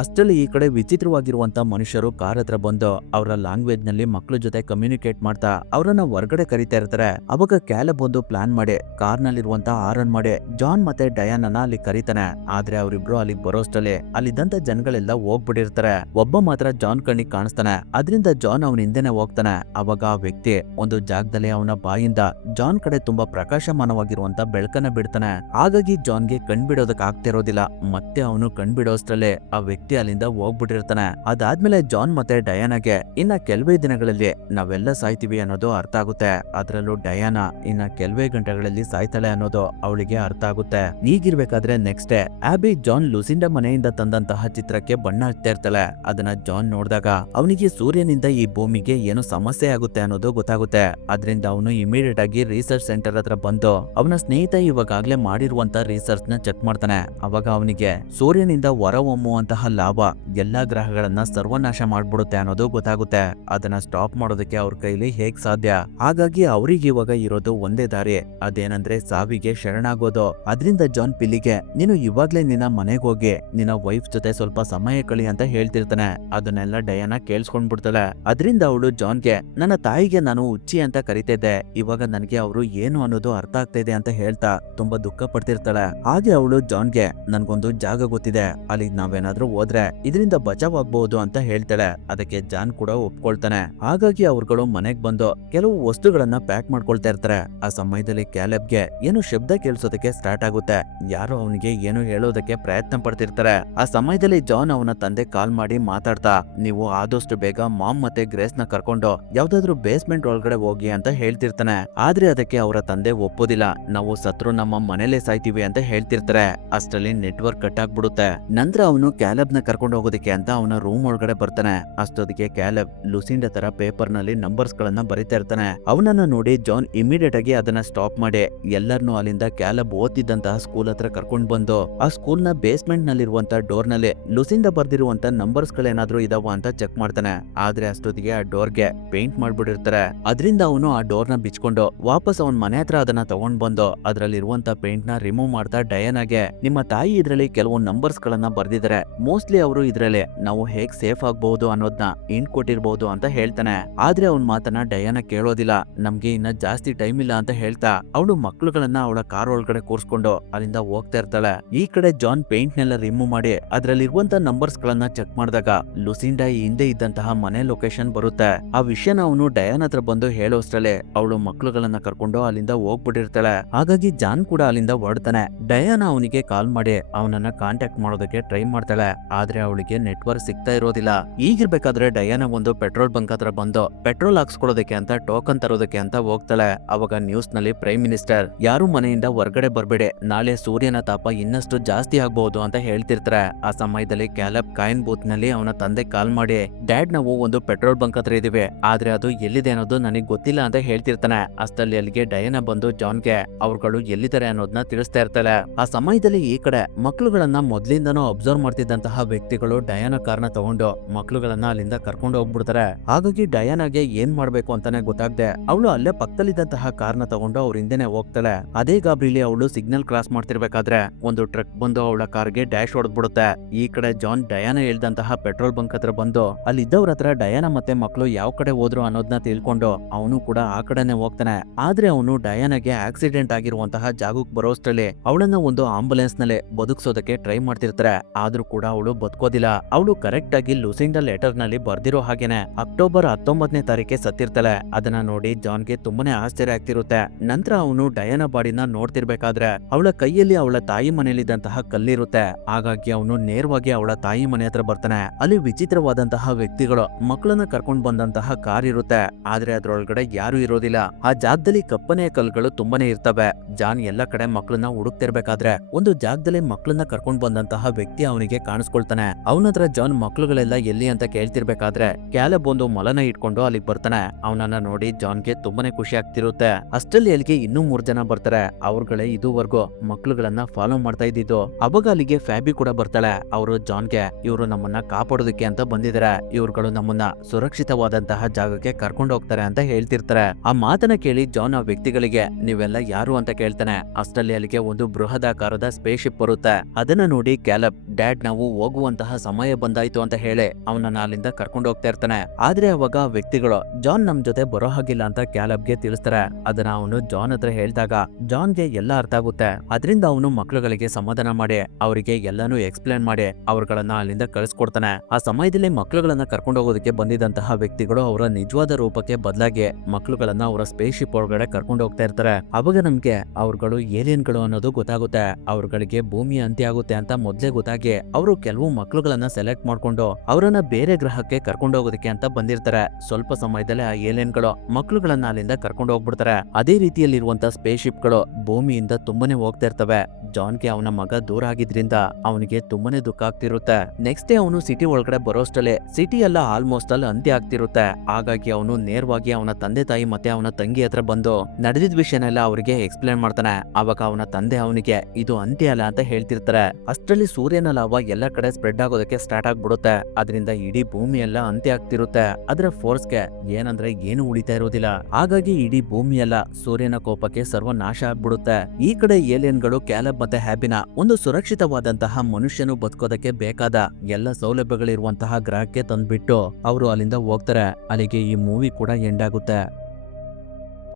ಅಷ್ಟರಲ್ಲಿ ಈ ಕಡೆ ವಿಚಿತ್ರವಾಗಿರುವಂತ ಮನುಷ್ಯರು ಕಾರ್ ಹತ್ರ ಬಂದು ಅವರ ಲ್ಯಾಂಗ್ವೇಜ್ ನಲ್ಲಿ ಮಕ್ಕಳ ಜೊತೆ ಕಮ್ಯುನಿಕೇಟ್ ಮಾಡ್ತಾ ಅವರನ್ನ ಹೊರಗಡೆ ಕರೀತಾ ಇರ್ತಾರೆ. ಅವಾಗ ಕ್ಯಾಲಬ್ ಒಂದು ಪ್ಲಾನ್ ಮಾಡಿ ಕಾರ್ ನಲ್ಲಿರುವಂತ ಆರನ್ ಮಾಡಿ ಜಾನ್ ಮತ್ತೆ ಡಯಾನನ್ನ ಅಲ್ಲಿ ಕರೀತಾನೆ. ಆದ್ರೆ ಅವರಿಬ್ರು ಅಲ್ಲಿಗೆ ಬರೋಷ್ಟರಲ್ಲಿ ಅಲ್ಲಿದ್ದಂತ ಜನಗಳೆಲ್ಲ ಹೋಗ್ಬಿಟ್ಟಿರ್ತಾರೆ. ಒಬ್ಬ ಮಾತ್ರ ಜಾನ್ ಕಣ್ಣಿಗೆ ಕಾಣಿಸ್ತಾನೆ. ಅದರಿಂದ ಜಾನ್ ಅವನ ಹಿಂದೆನೆ ಹೋಗ್ತಾನೆ. ಅವಾಗ ಆ ವ್ಯಕ್ತಿ ಒಂದು ಜಾಗದಲ್ಲಿ ಅವನ ಬಾಯಿಂದ ಜಾನ್ ಕಡೆ ತುಂಬಾ ಪ್ರಕಾಶಮಾನವಾಗಿರುವಂತ ಬೆಳಕನ್ನ ಬಿಡ್ತಾನೆ. ಹಾಗಾಗಿ ಜಾನ್ಗೆ ಕಣ್ಬಿಡೋದಕ್ಕೆ ಆಗ್ತಿರೋದಿಲ್ಲ. ಮತ್ತೆ ಅವನು ಕಣ್ಬಿಡೋಷ್ಟರಲ್ಲೇ ಆ ವ್ಯಕ್ತಿ ಅಲ್ಲಿಂದ ಹೋಗ್ಬಿಟ್ಟಿರ್ತಾನೆ. ಅದಾದ್ಮೇಲೆ ಜಾನ್ ಮತ್ತೆ ಡಯಾನಾಗೆ ಇನ್ನ ಕೆಲವೇ ದಿನಗಳಲ್ಲಿ ನಾವೆಲ್ಲ ಸಾಯ್ತೀವಿ ಅನ್ನೋದು ಅರ್ಥ ಆಗುತ್ತೆ. ಅದರಲ್ಲೂ ಡಯಾನಾ ಇನ್ನ ಕೆಲವೇ ಗಂಟೆಗಳಲ್ಲಿ ಸಾಯ್ತಾಳೆ ಅನ್ನೋದು ಅವಳಿಗೆ ಅರ್ಥ ಆಗುತ್ತೆ. ಹೀಗಿರ್ಬೇಕಾದ್ರೆ ನೆಕ್ಸ್ಟ್ ಡೇ ಆಬಿ ಜಾನ್ ಲುಸಿಂಡಾ ಮನೆಯಿಂದ ತಂದಂತಹ ಚಿತ್ರಕ್ಕೆ ಬಣ್ಣ ಹಚ್ತಾ ಇರ್ತಾಳೆ. ಅದನ್ನ ಜಾನ್ ನೋಡಿದಾಗ ಅವನಿಗೆ ಸೂರ್ಯನಿಂದ ಈ ಭೂಮಿಗೆ ಏನೋ ಸಮಸ್ಯೆ ಆಗುತ್ತೆ ಅನ್ನೋದು ಗೊತ್ತಾಗುತ್ತೆ. ಅದರಿಂದ ಅವನು ಇಮಿಡಿಯೇಟ್ ಆಗಿ ರಿಸರ್ಚ್ ಸೆಂಟರ್ ಹತ್ರ ಬಂದು ಅವನ ಸ್ನೇಹಿತ ಇವಾಗಲೇ ಮಾಡಿರುವಂತ ರಿಸರ್ಚ್ ನ ಚೆಕ್ ಮಾಡ್ತಾನೆ. ಅವಾಗ ಅವನಿಗೆ ಸೂರ್ಯನಿಂದ ಹೊರಹೊಮ್ಮುವಂತಹ ಲಾಭ ಎಲ್ಲಾ ಗ್ರಹಗಳನ್ನ ಸರ್ವನಾಶ ಮಾಡ್ಬಿಡುತ್ತೆ ಅನ್ನೋದು ಗೊತ್ತಾಗುತ್ತೆ. ಅದನ್ನ ಸ್ಟಾಪ್ ಮಾಡೋದಕ್ಕೆ ಅವ್ರ ಕೈಲಿ ಹೇಗ್ ಸಾಧ್ಯ? ಹಾಗಾಗಿ ಅವ್ರಿಗೆ ಇವಾಗ ಇರೋದು ಒಂದೇ ದಾರಿ, ಅದೇನಂದ್ರೆ ಸಾವಿಗೆ ಶರಣಾಗೋದು. ಅದರಿಂದ ಜಾನ್ ಪಿಲ್ಲಿಗೆ ನೀನು ಇವಾಗ್ಲೇ ನಿನ್ನ ಮನೆಗೆ ಹೋಗಿ ನಿನ್ನ ವೈಫ್ ಜೊತೆ ಸ್ವಲ್ಪ ಸಮಯ ಕಳಿ ಅಂತ ಹೇಳ್ತಿರ್ತಾನೆ. ಅದನ್ನೆಲ್ಲ ಡಯಾನಾ ಕೇಳಿಸ್ಕೊಂಡ್ಬಿಡ್ತಾಳೆ. ಅದರಿಂದ ಅವಳು ಜಾನ್ಗೆ ನನ್ನ ತಾಯಿಗೆ ನಾನು ಹುಚ್ಚಿ ಅಂತ ಕರಿತಿದ್ದೆ, ಇವಾಗ ನನಗೆ ಅವರು ಏನು ಅನ್ನೋದು ಅರ್ಥ ಆಗ್ತಾ ಇದೆ ಅಂತ ಹೇಳ್ತಾ ತುಂಬಾ ದುಃಖ ಪಡ್ತಿರ್ತಾಳೆ. ಹಾಗೆ ಅವಳು ಜಾನ್ಗೆ ನನ್ಗೊಂದು ಜಾಗ ಗೊತ್ತಿದೆ, ಅಲ್ಲಿಗೆ ನಾವೇನಾದ್ರೂ ಹೋದ್ರೆ ಇದರಿಂದ ಬಚಾವ್ ಆಗ್ಬಹುದು ಅಂತ ಹೇಳ್ತಾಳೆ. ಅದಕ್ಕೆ ಜಾನ್ ಕೂಡ ಒಪ್ಕೊಳ್ತಾನೆ. ಹಾಗಾಗಿ ಅವ್ರುಗಳು ಮನೆಗ್ ಬಂದು ಕೆಲವು ವಸ್ತುಗಳನ್ನ ಪ್ಯಾಕ್ ಮಾಡ್ಕೊಳ್ತಾ ಇರ್ತಾರೆ. ಆ ಸಮಯದಲ್ಲಿ ಕ್ಯಾಲೆಬ್ಗೆ ಏನು ಶಬ್ದ ಕೇಳಿಸೋದಕ್ಕೆ ಸ್ಟಾರ್ಟ್ ಆಗುತ್ತೆ. ಯಾರೋ ಅವನಿಗೆ ಏನು ಹೇಳೋದಕ್ಕೆ ಪ್ರಯತ್ನ ಪಡ್ತಿರ್ತಾರೆ. ಆ ಸಮಯದಲ್ಲಿ ಜಾನ್ ಅವನ ತಂದೆ ಕಾಲ್ ಮಾಡಿ ಮಾತಾಡ್ತಾ ನೀವು ಆದಷ್ಟು ಬೇಗ ಮಾಮ್ ಮತ್ತೆ ಗ್ರೇಸ್ ನ ಕರ್ಕೊಂಡು ಯಾವ್ದಾದ್ರು ಬೇಸ್ಮೆಂಟ್ ಒಳಗಡೆ ಹೋಗಿ ಅಂತ ಹೇಳ್ತಿರ್ತಾನೆ. ಆದ್ರೆ ಅದಕ್ಕೆ ಅವರ ತಂದೆ ಒಪ್ಪೋದಿಲ್ಲ. ನಾವು ಸತ್ರು ನಮ್ಮ ಮನೇಲೆ ಸಾಯ್ತೀವಿ ಅಂತ ಹೇಳ್ತಿರ್ತಾರೆ. ಅಷ್ಟರಲ್ಲಿ ನೆಟ್ವರ್ಕ್ ಕಟ್ ಆಗ್ಬಿಡುತ್ತೆ. ನಂತರ ಅವನು ಕ್ಯಾಲೆಬ್ ನ ಕರ್ಕೊಂಡು ಹೋಗೋದಕ್ಕೆ ಅಂತ ಅವನ ರೂಮ್ ಒಳಗಡೆ ಬರ್ತಾನೆ. ಅಷ್ಟೊತ್ತಿಗೆ ಕ್ಯಾಲೆಬ್ ಲುಸಿಂಡಾ ತರ ಪೇಪರ್ ನಲ್ಲಿ ನಂಬರ್ಸ್ ಗಳನ್ನ ಬರಿತಾ ಇರ್ತಾನೆ. ಅವನನ್ನ ನೋಡಿ ಜಾನ್ ಇಮಿಡಿಯೇಟ್ ಆಗಿ ಅದನ್ನ ಸ್ಟಾಪ್ ಮಾಡಿ ಎಲ್ಲರನ್ನೂ ಅಲ್ಲಿಂದ ಕ್ಯಾಲೆಬ್ ಓದ್ತಿದ್ದಂತಹ ಸ್ಕೂಲ್ ಹತ್ರ ಕರ್ಕೊಂಡ್ ಬಂದು ಆ ಸ್ಕೂಲ್ ನ ಬೇಸ್ಮೆಂಟ್ ನಲ್ಲಿರುವಂತ ಡೋರ್ ನಲ್ಲಿ ಲುಸಿಂಡಾ ಬರ್ದಿರುವಂತ ನಂಬರ್ಸ್ ಗಳೇನಾದ್ರೂ ಇದಾವ ಅಂತ ಚೆಕ್ ಮಾಡ್ತಾನೆ. ಆದ್ರೆ ಅಷ್ಟೊತ್ತಿಗೆ ಆ ಡೋರ್ಗೆ ಪೇಂಟ್ ಮಾಡ್ಬಿಟ್ಟಿರ್ತಾರೆ. ಅದರಿಂದ ಅವನು ಆ ಡೋರ್ ನ ಬಿಚ್ಕೊಂಡು ವಾಪಸ್ ಅವನ ಮನೆ ಹತ್ರ ಅದನ್ನ ತಗೊಂಡ್ ಬಂದು ಅದ್ರಲ್ಲಿರುವಂತ ಪೇಂಟ್ ನ ರಿಮೂವ್ ಮಾಡ್ತಾ ಡಯಾನಾಗೆ ನಿಮ್ಮ ತಾಯಿ ಇದ್ರಲ್ಲಿ ಕೆಲವು ನಂಬರ್ಸ್ ಗಳನ್ನ ಬರ್ದಿದ್ದಾರೆ, ಮೋಸ್ಟ್ಲಿ ಅವರು ಇದ್ರಲ್ಲಿ ನಾವು ಹೇಗ್ ಸೇಫ್ ಆಗಬಹುದು ಅನ್ನೋದನ್ನ ಹಿಂಟ್ ಕೊಟ್ಟಿರ್ಬಹುದು ಅಂತ ಹೇಳ್ತಾನೆ. ಆದ್ರೆ ಅವನ್ ಮಾತನ್ನ ಡಯಾನ ಕೇಳೋದಿಲ್ಲ. ನಮ್ಗೆ ಇನ್ನ ಜಾಸ್ತಿ ಟೈಮ್ ಇಲ್ಲ ಅಂತ ಹೇಳ್ತಾ ಅವಳು ಮಕ್ಳುಗಳನ್ನ ಅವಳ ಕಾರ್ ಒಳಗಡೆ ಕೂರ್ಸ್ಕೊಂಡು ಅಲ್ಲಿಂದ ಹೋಗ್ತಾ ಇರ್ತಾಳೆ. ಈ ಕಡೆ ಜಾನ್ ಪೇಂಟ್ ನೆಲ್ಲ ರಿಮೂವ್ ಮಾಡಿ ಅದ್ರಲ್ಲಿರುವಂತ ನಂಬರ್ಸ್ ಗಳನ್ನ ಚೆಕ್ ಮಾಡಿದಾಗ ಲುಸಿಂಡಾ ಈ ಹಿಂದೆ ಇದ್ದಂತಹ ಮನೆ ಲೊಕೇಶನ್ ಬರುತ್ತೆ. ಆ ವಿಷಯನ ಅವನು ಡಯಾನ್ ಹತ್ರ ಬಂದು ಹೇಳೋಷ್ಟ್ರಲ್ಲೇ ಅವಳು ಮಕ್ಳುಗಳನ್ನ ಕರ್ಕೊಂಡು ಅಲ್ಲಿಂದ ಹೋಗ್ಬಿಟ್ಟಿರ್ತಾಳೆ. ಹಾಗಾಗಿ ಜಾನ್ ಕೂಡ ಅಲ್ಲಿಂದ ಹೊರಡ್ತಾನೆ. ಡಯಾನ ಅವನಿಗೆ ಕಾಲ್ ಮಾಡಿ ಅವನನ್ನ ಕಾಂಟ್ಯಾಕ್ಟ್ ಮಾಡೋದಕ್ಕೆ ಟ್ರೈ ಮಾಡ್ತಾಳೆ. ಆದ್ರೆ ಅವಳಿಗೆ ನೆಟ್ವರ್ಕ್ ಸಿಗ್ತಾ ಇರೋದಿಲ್ಲ. ಈಗಿರ್ಬೇಕಾದ್ರೆ ಡಯಾನ ಒಂದು ಪೆಟ್ರೋಲ್ ಬಂಕ್ ಹತ್ರ ಬಂದು ಪೆಟ್ರೋಲ್ ಹಾಕ್ಸ್ಕೊಳ್ಳೋದಕ್ಕೆ ಅಂತ ಟೋಕನ್ ತರೋದಕ್ಕೆ ಅಂತ ಹೋಗ್ತಾಳೆ. ಅವಾಗ ನ್ಯೂಸ್ ನಲ್ಲಿ ಪ್ರೈಮ್ ಮಿನಿಸ್ಟರ್ ಯಾರು ಮನೆಯಿಂದ ಹೊರಗಡೆ ಬರ್ಬೇಡಿ, ನಾಳೆ ಸೂರ್ಯನ ತಾಪ ಇನ್ನಷ್ಟು ಜಾಸ್ತಿ ಆಗ್ಬಹುದು ಅಂತ ಹೇಳ್ತಿರ್ತಾರೆ. ಆ ಸಮಯದಲ್ಲಿ ಕ್ಯಾಲೆಬ್ ಕಾಯಿನ್ ಬೂತ್ ನಲ್ಲಿ ಅವನ ತಂದೆ ಕಾಲ್ ಮಾಡಿ ಡ್ಯಾಡ್ ನಾವು ಒಂದು ಪೆಟ್ರೋಲ್ ಬಂಕ್ ಹತ್ರ ಇದೀವಿ, ಆದ್ರೆ ಅದು ಎಲ್ಲಿದೆ ಅನ್ನೋದು ನನಗೆ ಗೊತ್ತಿಲ್ಲ ಅಂತ ಹೇಳ್ತಿರ್ತಾನೆ. ಅಷ್ಟರಲ್ಲಿ ಅಲ್ಲಿಗೆ ಡಯಾನ ಬಂದು ಜಾನ್ಗೆ ಅವ್ರುಗಳು ಎಲ್ಲಿದ್ದಾರೆ ಅನ್ನೋದನ್ನ ತಿಳಿಸ್ತಾ ಇರ್ತಾಳೆ. ಆ ಸಮಯದಲ್ಲಿ ಈ ಕಡೆ ಮಕ್ಳುಗಳನ್ನ ಮೊದ್ಲಿಂದನೂ ಅಬ್ಸರ್ವ್ ಮಾಡ್ತಿದ್ದಂತಹ ವ್ಯಕ್ತಿಗಳು ಡಯಾನ ಕಾರ್ನ ತಗೊಂಡು ಮಕ್ಳುಗಳನ್ನ ಅಲ್ಲಿಂದ ಕರ್ಕೊಂಡು ಹೋಗ್ಬಿಡ್ತಾರೆ. ಹಾಗಾಗಿ ಡಯಾನಾಗೆ ಏನ್ ಮಾಡ್ಬೇಕು ಅಂತಾನೆ ಗೊತ್ತಾಗ್ದೆ ಅವಳು ಅಲ್ಲೇ ಪಕ್ಕದಲ್ಲಿದ್ದಂತಹ ಕಾರ್ನ ತಗೊಂಡು ಅವ್ರ ಹಿಂದೆನೆ ಹೋಗ್ತಾಳೆ. ಅದೇ ಗಾಬರಿಲಿ ಅವಳು ಸಿಗ್ನಲ್ ಕ್ರಾಸ್ ಮಾಡ್ತಿರ್ಬೇಕಾದ್ರೆ ಒಂದು ಟ್ರಕ್ ಬಂದು ಅವಳ ಕಾರ್ಗೆ ಡ್ಯಾಶ್ ಹೊಡೆದ್ಬಿಡುತ್ತೆ. ಈ ಕಡೆ ಜಾನ್ ಡಯಾನ ಹೇಳ್ದಂತಹ ಪೆಟ್ರೋಲ್ ಬಂಕ್ ಹತ್ರ ಬಂದು ಅಲ್ಲಿದ್ದವ್ರ ಹತ್ರ ಡಯಾನ ಮತ್ತೆ ಮಕ್ಳು ಯಾವ ಕಡೆ ಹೋದ್ರು ಅನ್ನೋದನ್ನ ತಿಳ್ಕೊಂಡು ಅವನು ಕೂಡ ಆ ಕಡೆನೆ ಹೋಗ್ತಾನೆ. ಆದ್ರೆ ಅವನು ಡಯಾನಾಗೆ ಆಕ್ಸಿಡೆಂಟ್ ಆಗಿರುವಂತಹ ಜಾಗಕ್ಕೆ ಬರೋಷ್ಟರಲ್ಲಿ ಅವಳನ್ನ ಒಂದು ಆಂಬುಲೆನ್ಸ್ ನಲ್ಲಿ ಬದುಕಿಸೋದಕ್ಕೆ ಟ್ರೈ ಮಾಡ್ತಿರ್ತಾರೆ. ಆದ್ರೂ ಕೂಡ ಅವಳು ಅವಳು ಬದುಕೋದಿಲ್ಲ. ಅವಳು ಕರೆಕ್ಟ್ ಆಗಿ ಲುಸಿಂಡಾ ಲೆಟರ್ ನಲ್ಲಿ ಬರ್ದಿರೋ ಹಾಗೇನೆ ಅಕ್ಟೋಬರ್ 19ನೇ ತಾರೀಕೆ ಸತ್ತಿರ್ತಾಳೆ. ಅದನ್ನ ನೋಡಿ ಜಾನ್ಗೆ ತುಂಬಾನೇ ಆಶ್ಚರ್ಯ ಆಗ್ತಿರುತ್ತೆ. ನಂತರ ಅವನು ಡಯಾನ ಬಾಡಿನ ನೋಡ್ತಿರ್ಬೇಕಾದ್ರೆ ಅವಳ ಕೈಯಲ್ಲಿ ಅವಳ ತಾಯಿ ಮನೆಯಲ್ಲಿದ್ದಂತಹ ಕಲ್ಲಿರುತ್ತೆ. ಹಾಗಾಗಿ ಅವನು ನೇರವಾಗಿ ಅವಳ ತಾಯಿ ಮನೆ ಹತ್ರ ಬರ್ತಾನೆ. ಅಲ್ಲಿ ವಿಚಿತ್ರವಾದಂತಹ ವ್ಯಕ್ತಿಗಳು ಮಕ್ಕಳನ್ನ ಕರ್ಕೊಂಡ್ ಬಂದಂತಹ ಕಾರ್ ಇರುತ್ತೆ. ಆದ್ರೆ ಅದ್ರೊಳಗಡೆ ಯಾರು ಇರೋದಿಲ್ಲ. ಆ ಜಾಗದಲ್ಲಿ ಕಪ್ಪನೆಯ ಕಲ್ಲುಗಳು ತುಂಬಾನೇ ಇರ್ತವೆ. ಜಾನ್ ಎಲ್ಲ ಕಡೆ ಮಕ್ಕಳನ್ನ ಹುಡುಕ್ತಿರ್ಬೇಕಾದ್ರೆ ಒಂದು ಜಾಗದಲ್ಲಿ ಮಕ್ಕಳನ್ನ ಕರ್ಕೊಂಡ್ ಬಂದಂತಹ ವ್ಯಕ್ತಿ ಅವನಿಗೆ ಕಾಣಿಸ್ಕೊಳ್ತಾನೆ. ಅವನತ್ರ ಜಾನ್ ಮಕ್ಳುಗಳೆಲ್ಲ ಎಲ್ಲಿ ಅಂತ ಕೇಳ್ತಿರ್ಬೇಕಾದ್ರೆ ಕ್ಯಾಲೆಬ್ ಒಂದು ಮೊಲನ ಇಟ್ಕೊಂಡು ಅಲ್ಲಿಗೆ ಬರ್ತಾನೆ. ಅವನನ್ನ ನೋಡಿ ಜಾನ್ಗೆ ತುಂಬಾನೇ ಖುಷಿ ಆಗ್ತಿರುತ್ತೆ. ಅಷ್ಟರಲ್ಲಿ ಅಲ್ಲಿಗೆ ಇನ್ನೂ 3 ಜನ ಬರ್ತಾರೆ. ಅವ್ರುಗಳೇ ಇದುವರೆಗೂ ಮಕ್ಳುಗಳನ್ನ ಫಾಲೋ ಮಾಡ್ತಾ ಇದ್ದಿದ್ದು. ಅವಾಗ ಅಲ್ಲಿಗೆ ಫ್ಯಾಬಿ ಕೂಡ ಬರ್ತಾಳೆ. ಅವರು ಜಾನ್ಗೆ ಇವರು ನಮ್ಮನ್ನ ಕಾಪಾಡೋದಕ್ಕೆ ಅಂತ ಬಂದಿದ್ದಾರೆ, ಇವ್ರುಗಳು ನಮ್ಮನ್ನ ಸುರಕ್ಷಿತವಾದಂತಹ ಜಾಗಕ್ಕೆ ಕರ್ಕೊಂಡು ಹೋಗ್ತಾರೆ ಅಂತ ಹೇಳ್ತಿರ್ತಾರೆ. ಆ ಮಾತನ್ನ ಕೇಳಿ ಜಾನ್ ಆ ವ್ಯಕ್ತಿಗಳಿಗೆ ನೀವೆಲ್ಲ ಯಾರು ಅಂತ ಕೇಳ್ತಾನೆ. ಅಷ್ಟರಲ್ಲಿ ಅಲ್ಲಿಗೆ ಒಂದು ಬೃಹದಾಕಾರದ ಸ್ಪೇಸ್ ಶಿಪ್ ಬರುತ್ತೆ. ಅದನ್ನ ನೋಡಿ ಕ್ಯಾಲೆಬ್ ಡ್ಯಾಡ್ ನಾವು ಹೋಗುವಂತಹ ಸಮಯ ಬಂದಾಯ್ತು ಅಂತ ಹೇಳಿ ಅವನನ್ನ ಅಲ್ಲಿಂದ ಕರ್ಕೊಂಡು ಹೋಗ್ತಾ ಇರ್ತಾನೆ. ಆದ್ರೆ ಅವಾಗ ಆ ವ್ಯಕ್ತಿಗಳು ಜಾನ್ ನಮ್ ಜೊತೆ ಬರೋ ಹಾಗಿಲ್ಲ ಅಂತ ಕ್ಯಾಲೆಬ್ಗೆ ತಿಳಿಸ್ತಾರೆ. ಅದನ್ನ ಅವನು ಜಾನ್ ಹತ್ರ ಹೇಳಿದಾಗ ಜಾನ್ಗೆ ಎಲ್ಲ ಅರ್ಥ ಆಗುತ್ತೆ. ಅದರಿಂದ ಅವನು ಮಕ್ಳುಗಳಿಗೆ ಸಮಾಧಾನ ಮಾಡಿ ಅವರಿಗೆ ಎಲ್ಲಾನು ಎಕ್ಸ್ಪ್ಲೇನ್ ಮಾಡಿ ಅವ್ರುಗಳನ್ನ ಅಲ್ಲಿಂದ ಕಳಿಸ್ಕೊಡ್ತಾನೆ. ಆ ಸಮಯದಲ್ಲಿ ಮಕ್ಳುಗಳನ್ನ ಕರ್ಕೊಂಡು ಹೋಗೋದಕ್ಕೆ ಬಂದಿದ್ದಂತಹ ವ್ಯಕ್ತಿಗಳು ಅವರ ನಿಜವಾದ ರೂಪಕ್ಕೆ ಬದಲಾಗಿ ಮಕ್ಳುಗಳನ್ನ ಅವರ ಸ್ಪೇಸ್ ಶಿಪ್ ಒಳಗಡೆ ಕರ್ಕೊಂಡು ಹೋಗ್ತಾ ಇರ್ತಾರೆ. ಅವಾಗ ನಮ್ಗೆ ಅವ್ರುಗಳು ಏಲಿಯನ್ಗಳು ಅನ್ನೋದು ಗೊತ್ತಾಗುತ್ತೆ. ಅವ್ರುಗಳಿಗೆ ಭೂಮಿ ಅಂತ್ಯ ಆಗುತ್ತೆ ಅಂತ ಮೊದ್ಲೇ ಗೊತ್ತಾಗಿ ಅವರು ಕೆಲವು ಮಕ್ಳುಗಳನ್ನ ಸೆಲೆಕ್ಟ್ ಮಾಡ್ಕೊಂಡು ಅವರನ್ನ ಬೇರೆ ಗ್ರಹಕ್ಕೆ ಕರ್ಕೊಂಡು ಹೋಗೋದಕ್ಕೆ ಅಂತ ಬಂದಿರ್ತಾರೆ. ಸ್ವಲ್ಪ ಸಮಯದಲ್ಲೇ ಆ ಏಲಿಯನ್ಗಳು ಮಕ್ಳುಗಳನ್ನ ಅಲ್ಲಿಂದ ಕರ್ಕೊಂಡು ಹೋಗ್ಬಿಡ್ತಾರೆ. ಅದೇ ರೀತಿಯಲ್ಲಿರುವಂತ ಸ್ಪೇಸ್ ಶಿಪ್ ಗಳು ಭೂಮಿಯಿಂದ ತುಂಬಾನೇ ಹೋಗ್ತಾ ಇರ್ತವೆ. ಜಾನ್ಗೆ ಅವನ ಮಗ ದೂರ ಆಗಿದ್ರಿಂದ ಅವನಿಗೆ ತುಂಬಾನೇ ದುಃಖ ಆಗ್ತಿರುತ್ತೆ. ನೆಕ್ಸ್ಟ್ ಡೇ ಅವನು ಸಿಟಿ ಒಳಗಡೆ ಬರೋಷ್ಟಲ್ಲೇ ಸಿಟಿ ಎಲ್ಲ ಆಲ್ಮೋಸ್ಟ್ ಅಲ್ಲಿ ಅಂತ್ಯ ಆಗ್ತಿರುತ್ತೆ. ಹಾಗಾಗಿ ಅವನು ನೇರವಾಗಿ ಅವನ ತಂದೆ ತಾಯಿ ಮತ್ತೆ ಅವನ ತಂಗಿ ಹತ್ರ ಬಂದು ನಡೆದಿದ್ದ ವಿಷಯನೆಲ್ಲ ಅವರಿಗೆ ಎಕ್ಸ್ಪ್ಲೇನ್ ಮಾಡ್ತಾನೆ. ಅವಾಗ ಅವನ ತಂದೆ ಅವನಿಗೆ ಇದು ಅಂತ್ಯ ಅಲ್ಲ ಅಂತ ಹೇಳ್ತಿರ್ತಾರೆ. ಅಷ್ಟರಲ್ಲಿ ಸೂರ್ಯನ ಲಾವ ಎಲ್ಲ ಕಡೆ ಸ್ಪ್ರೆಡ್ ಆಗೋದಕ್ಕೆ ಸ್ಟಾರ್ಟ್ ಆಗ್ಬಿಡುತ್ತೆ. ಅದರಿಂದ ಇಡೀ ಭೂಮಿ ಎಲ್ಲ ಅಂತ್ಯ ಆಗ್ತಿರುತ್ತೆ. ಅದರ ಫೋರ್ಸ್ಗೆ ಏನಂದ್ರೆ ಏನು ಉಳಿತಾ ಇರೋದಿಲ್ಲ. ಹಾಗಾಗಿ ಇಡೀ ಭೂಮಿ ಎಲ್ಲ ಸೂರ್ಯನ ಕೋಪಕ್ಕೆ ಸರ್ವನಾಶ ಆಗ್ಬಿಡುತ್ತೆ. ಈ ಕಡೆ ಏಲಿಯನ್ಗಳು ಕ್ಯಾಲೆಬ್ ಮತ್ತೆ ಹ್ಯಾಬಿನ ಒಂದು ಸುರಕ್ಷಿತವಾದಂತಹ ಮನುಷ್ಯನು ಬದುಕೋದಕ್ಕೆ ಬೇಕಾದ ಎಲ್ಲ ಸೌಲಭ್ಯಗಳಿರುವಂತಹ ಗ್ರಹಕ್ಕೆ ತಂದ್ಬಿಟ್ಟು ಅವರು ಅಲ್ಲಿಂದ ಹೋಗ್ತಾರೆ. ಅಲ್ಲಿಗೆ ಈ ಮೂವಿ ಕೂಡ ಎಂಡ್ ಆಗುತ್ತೆ.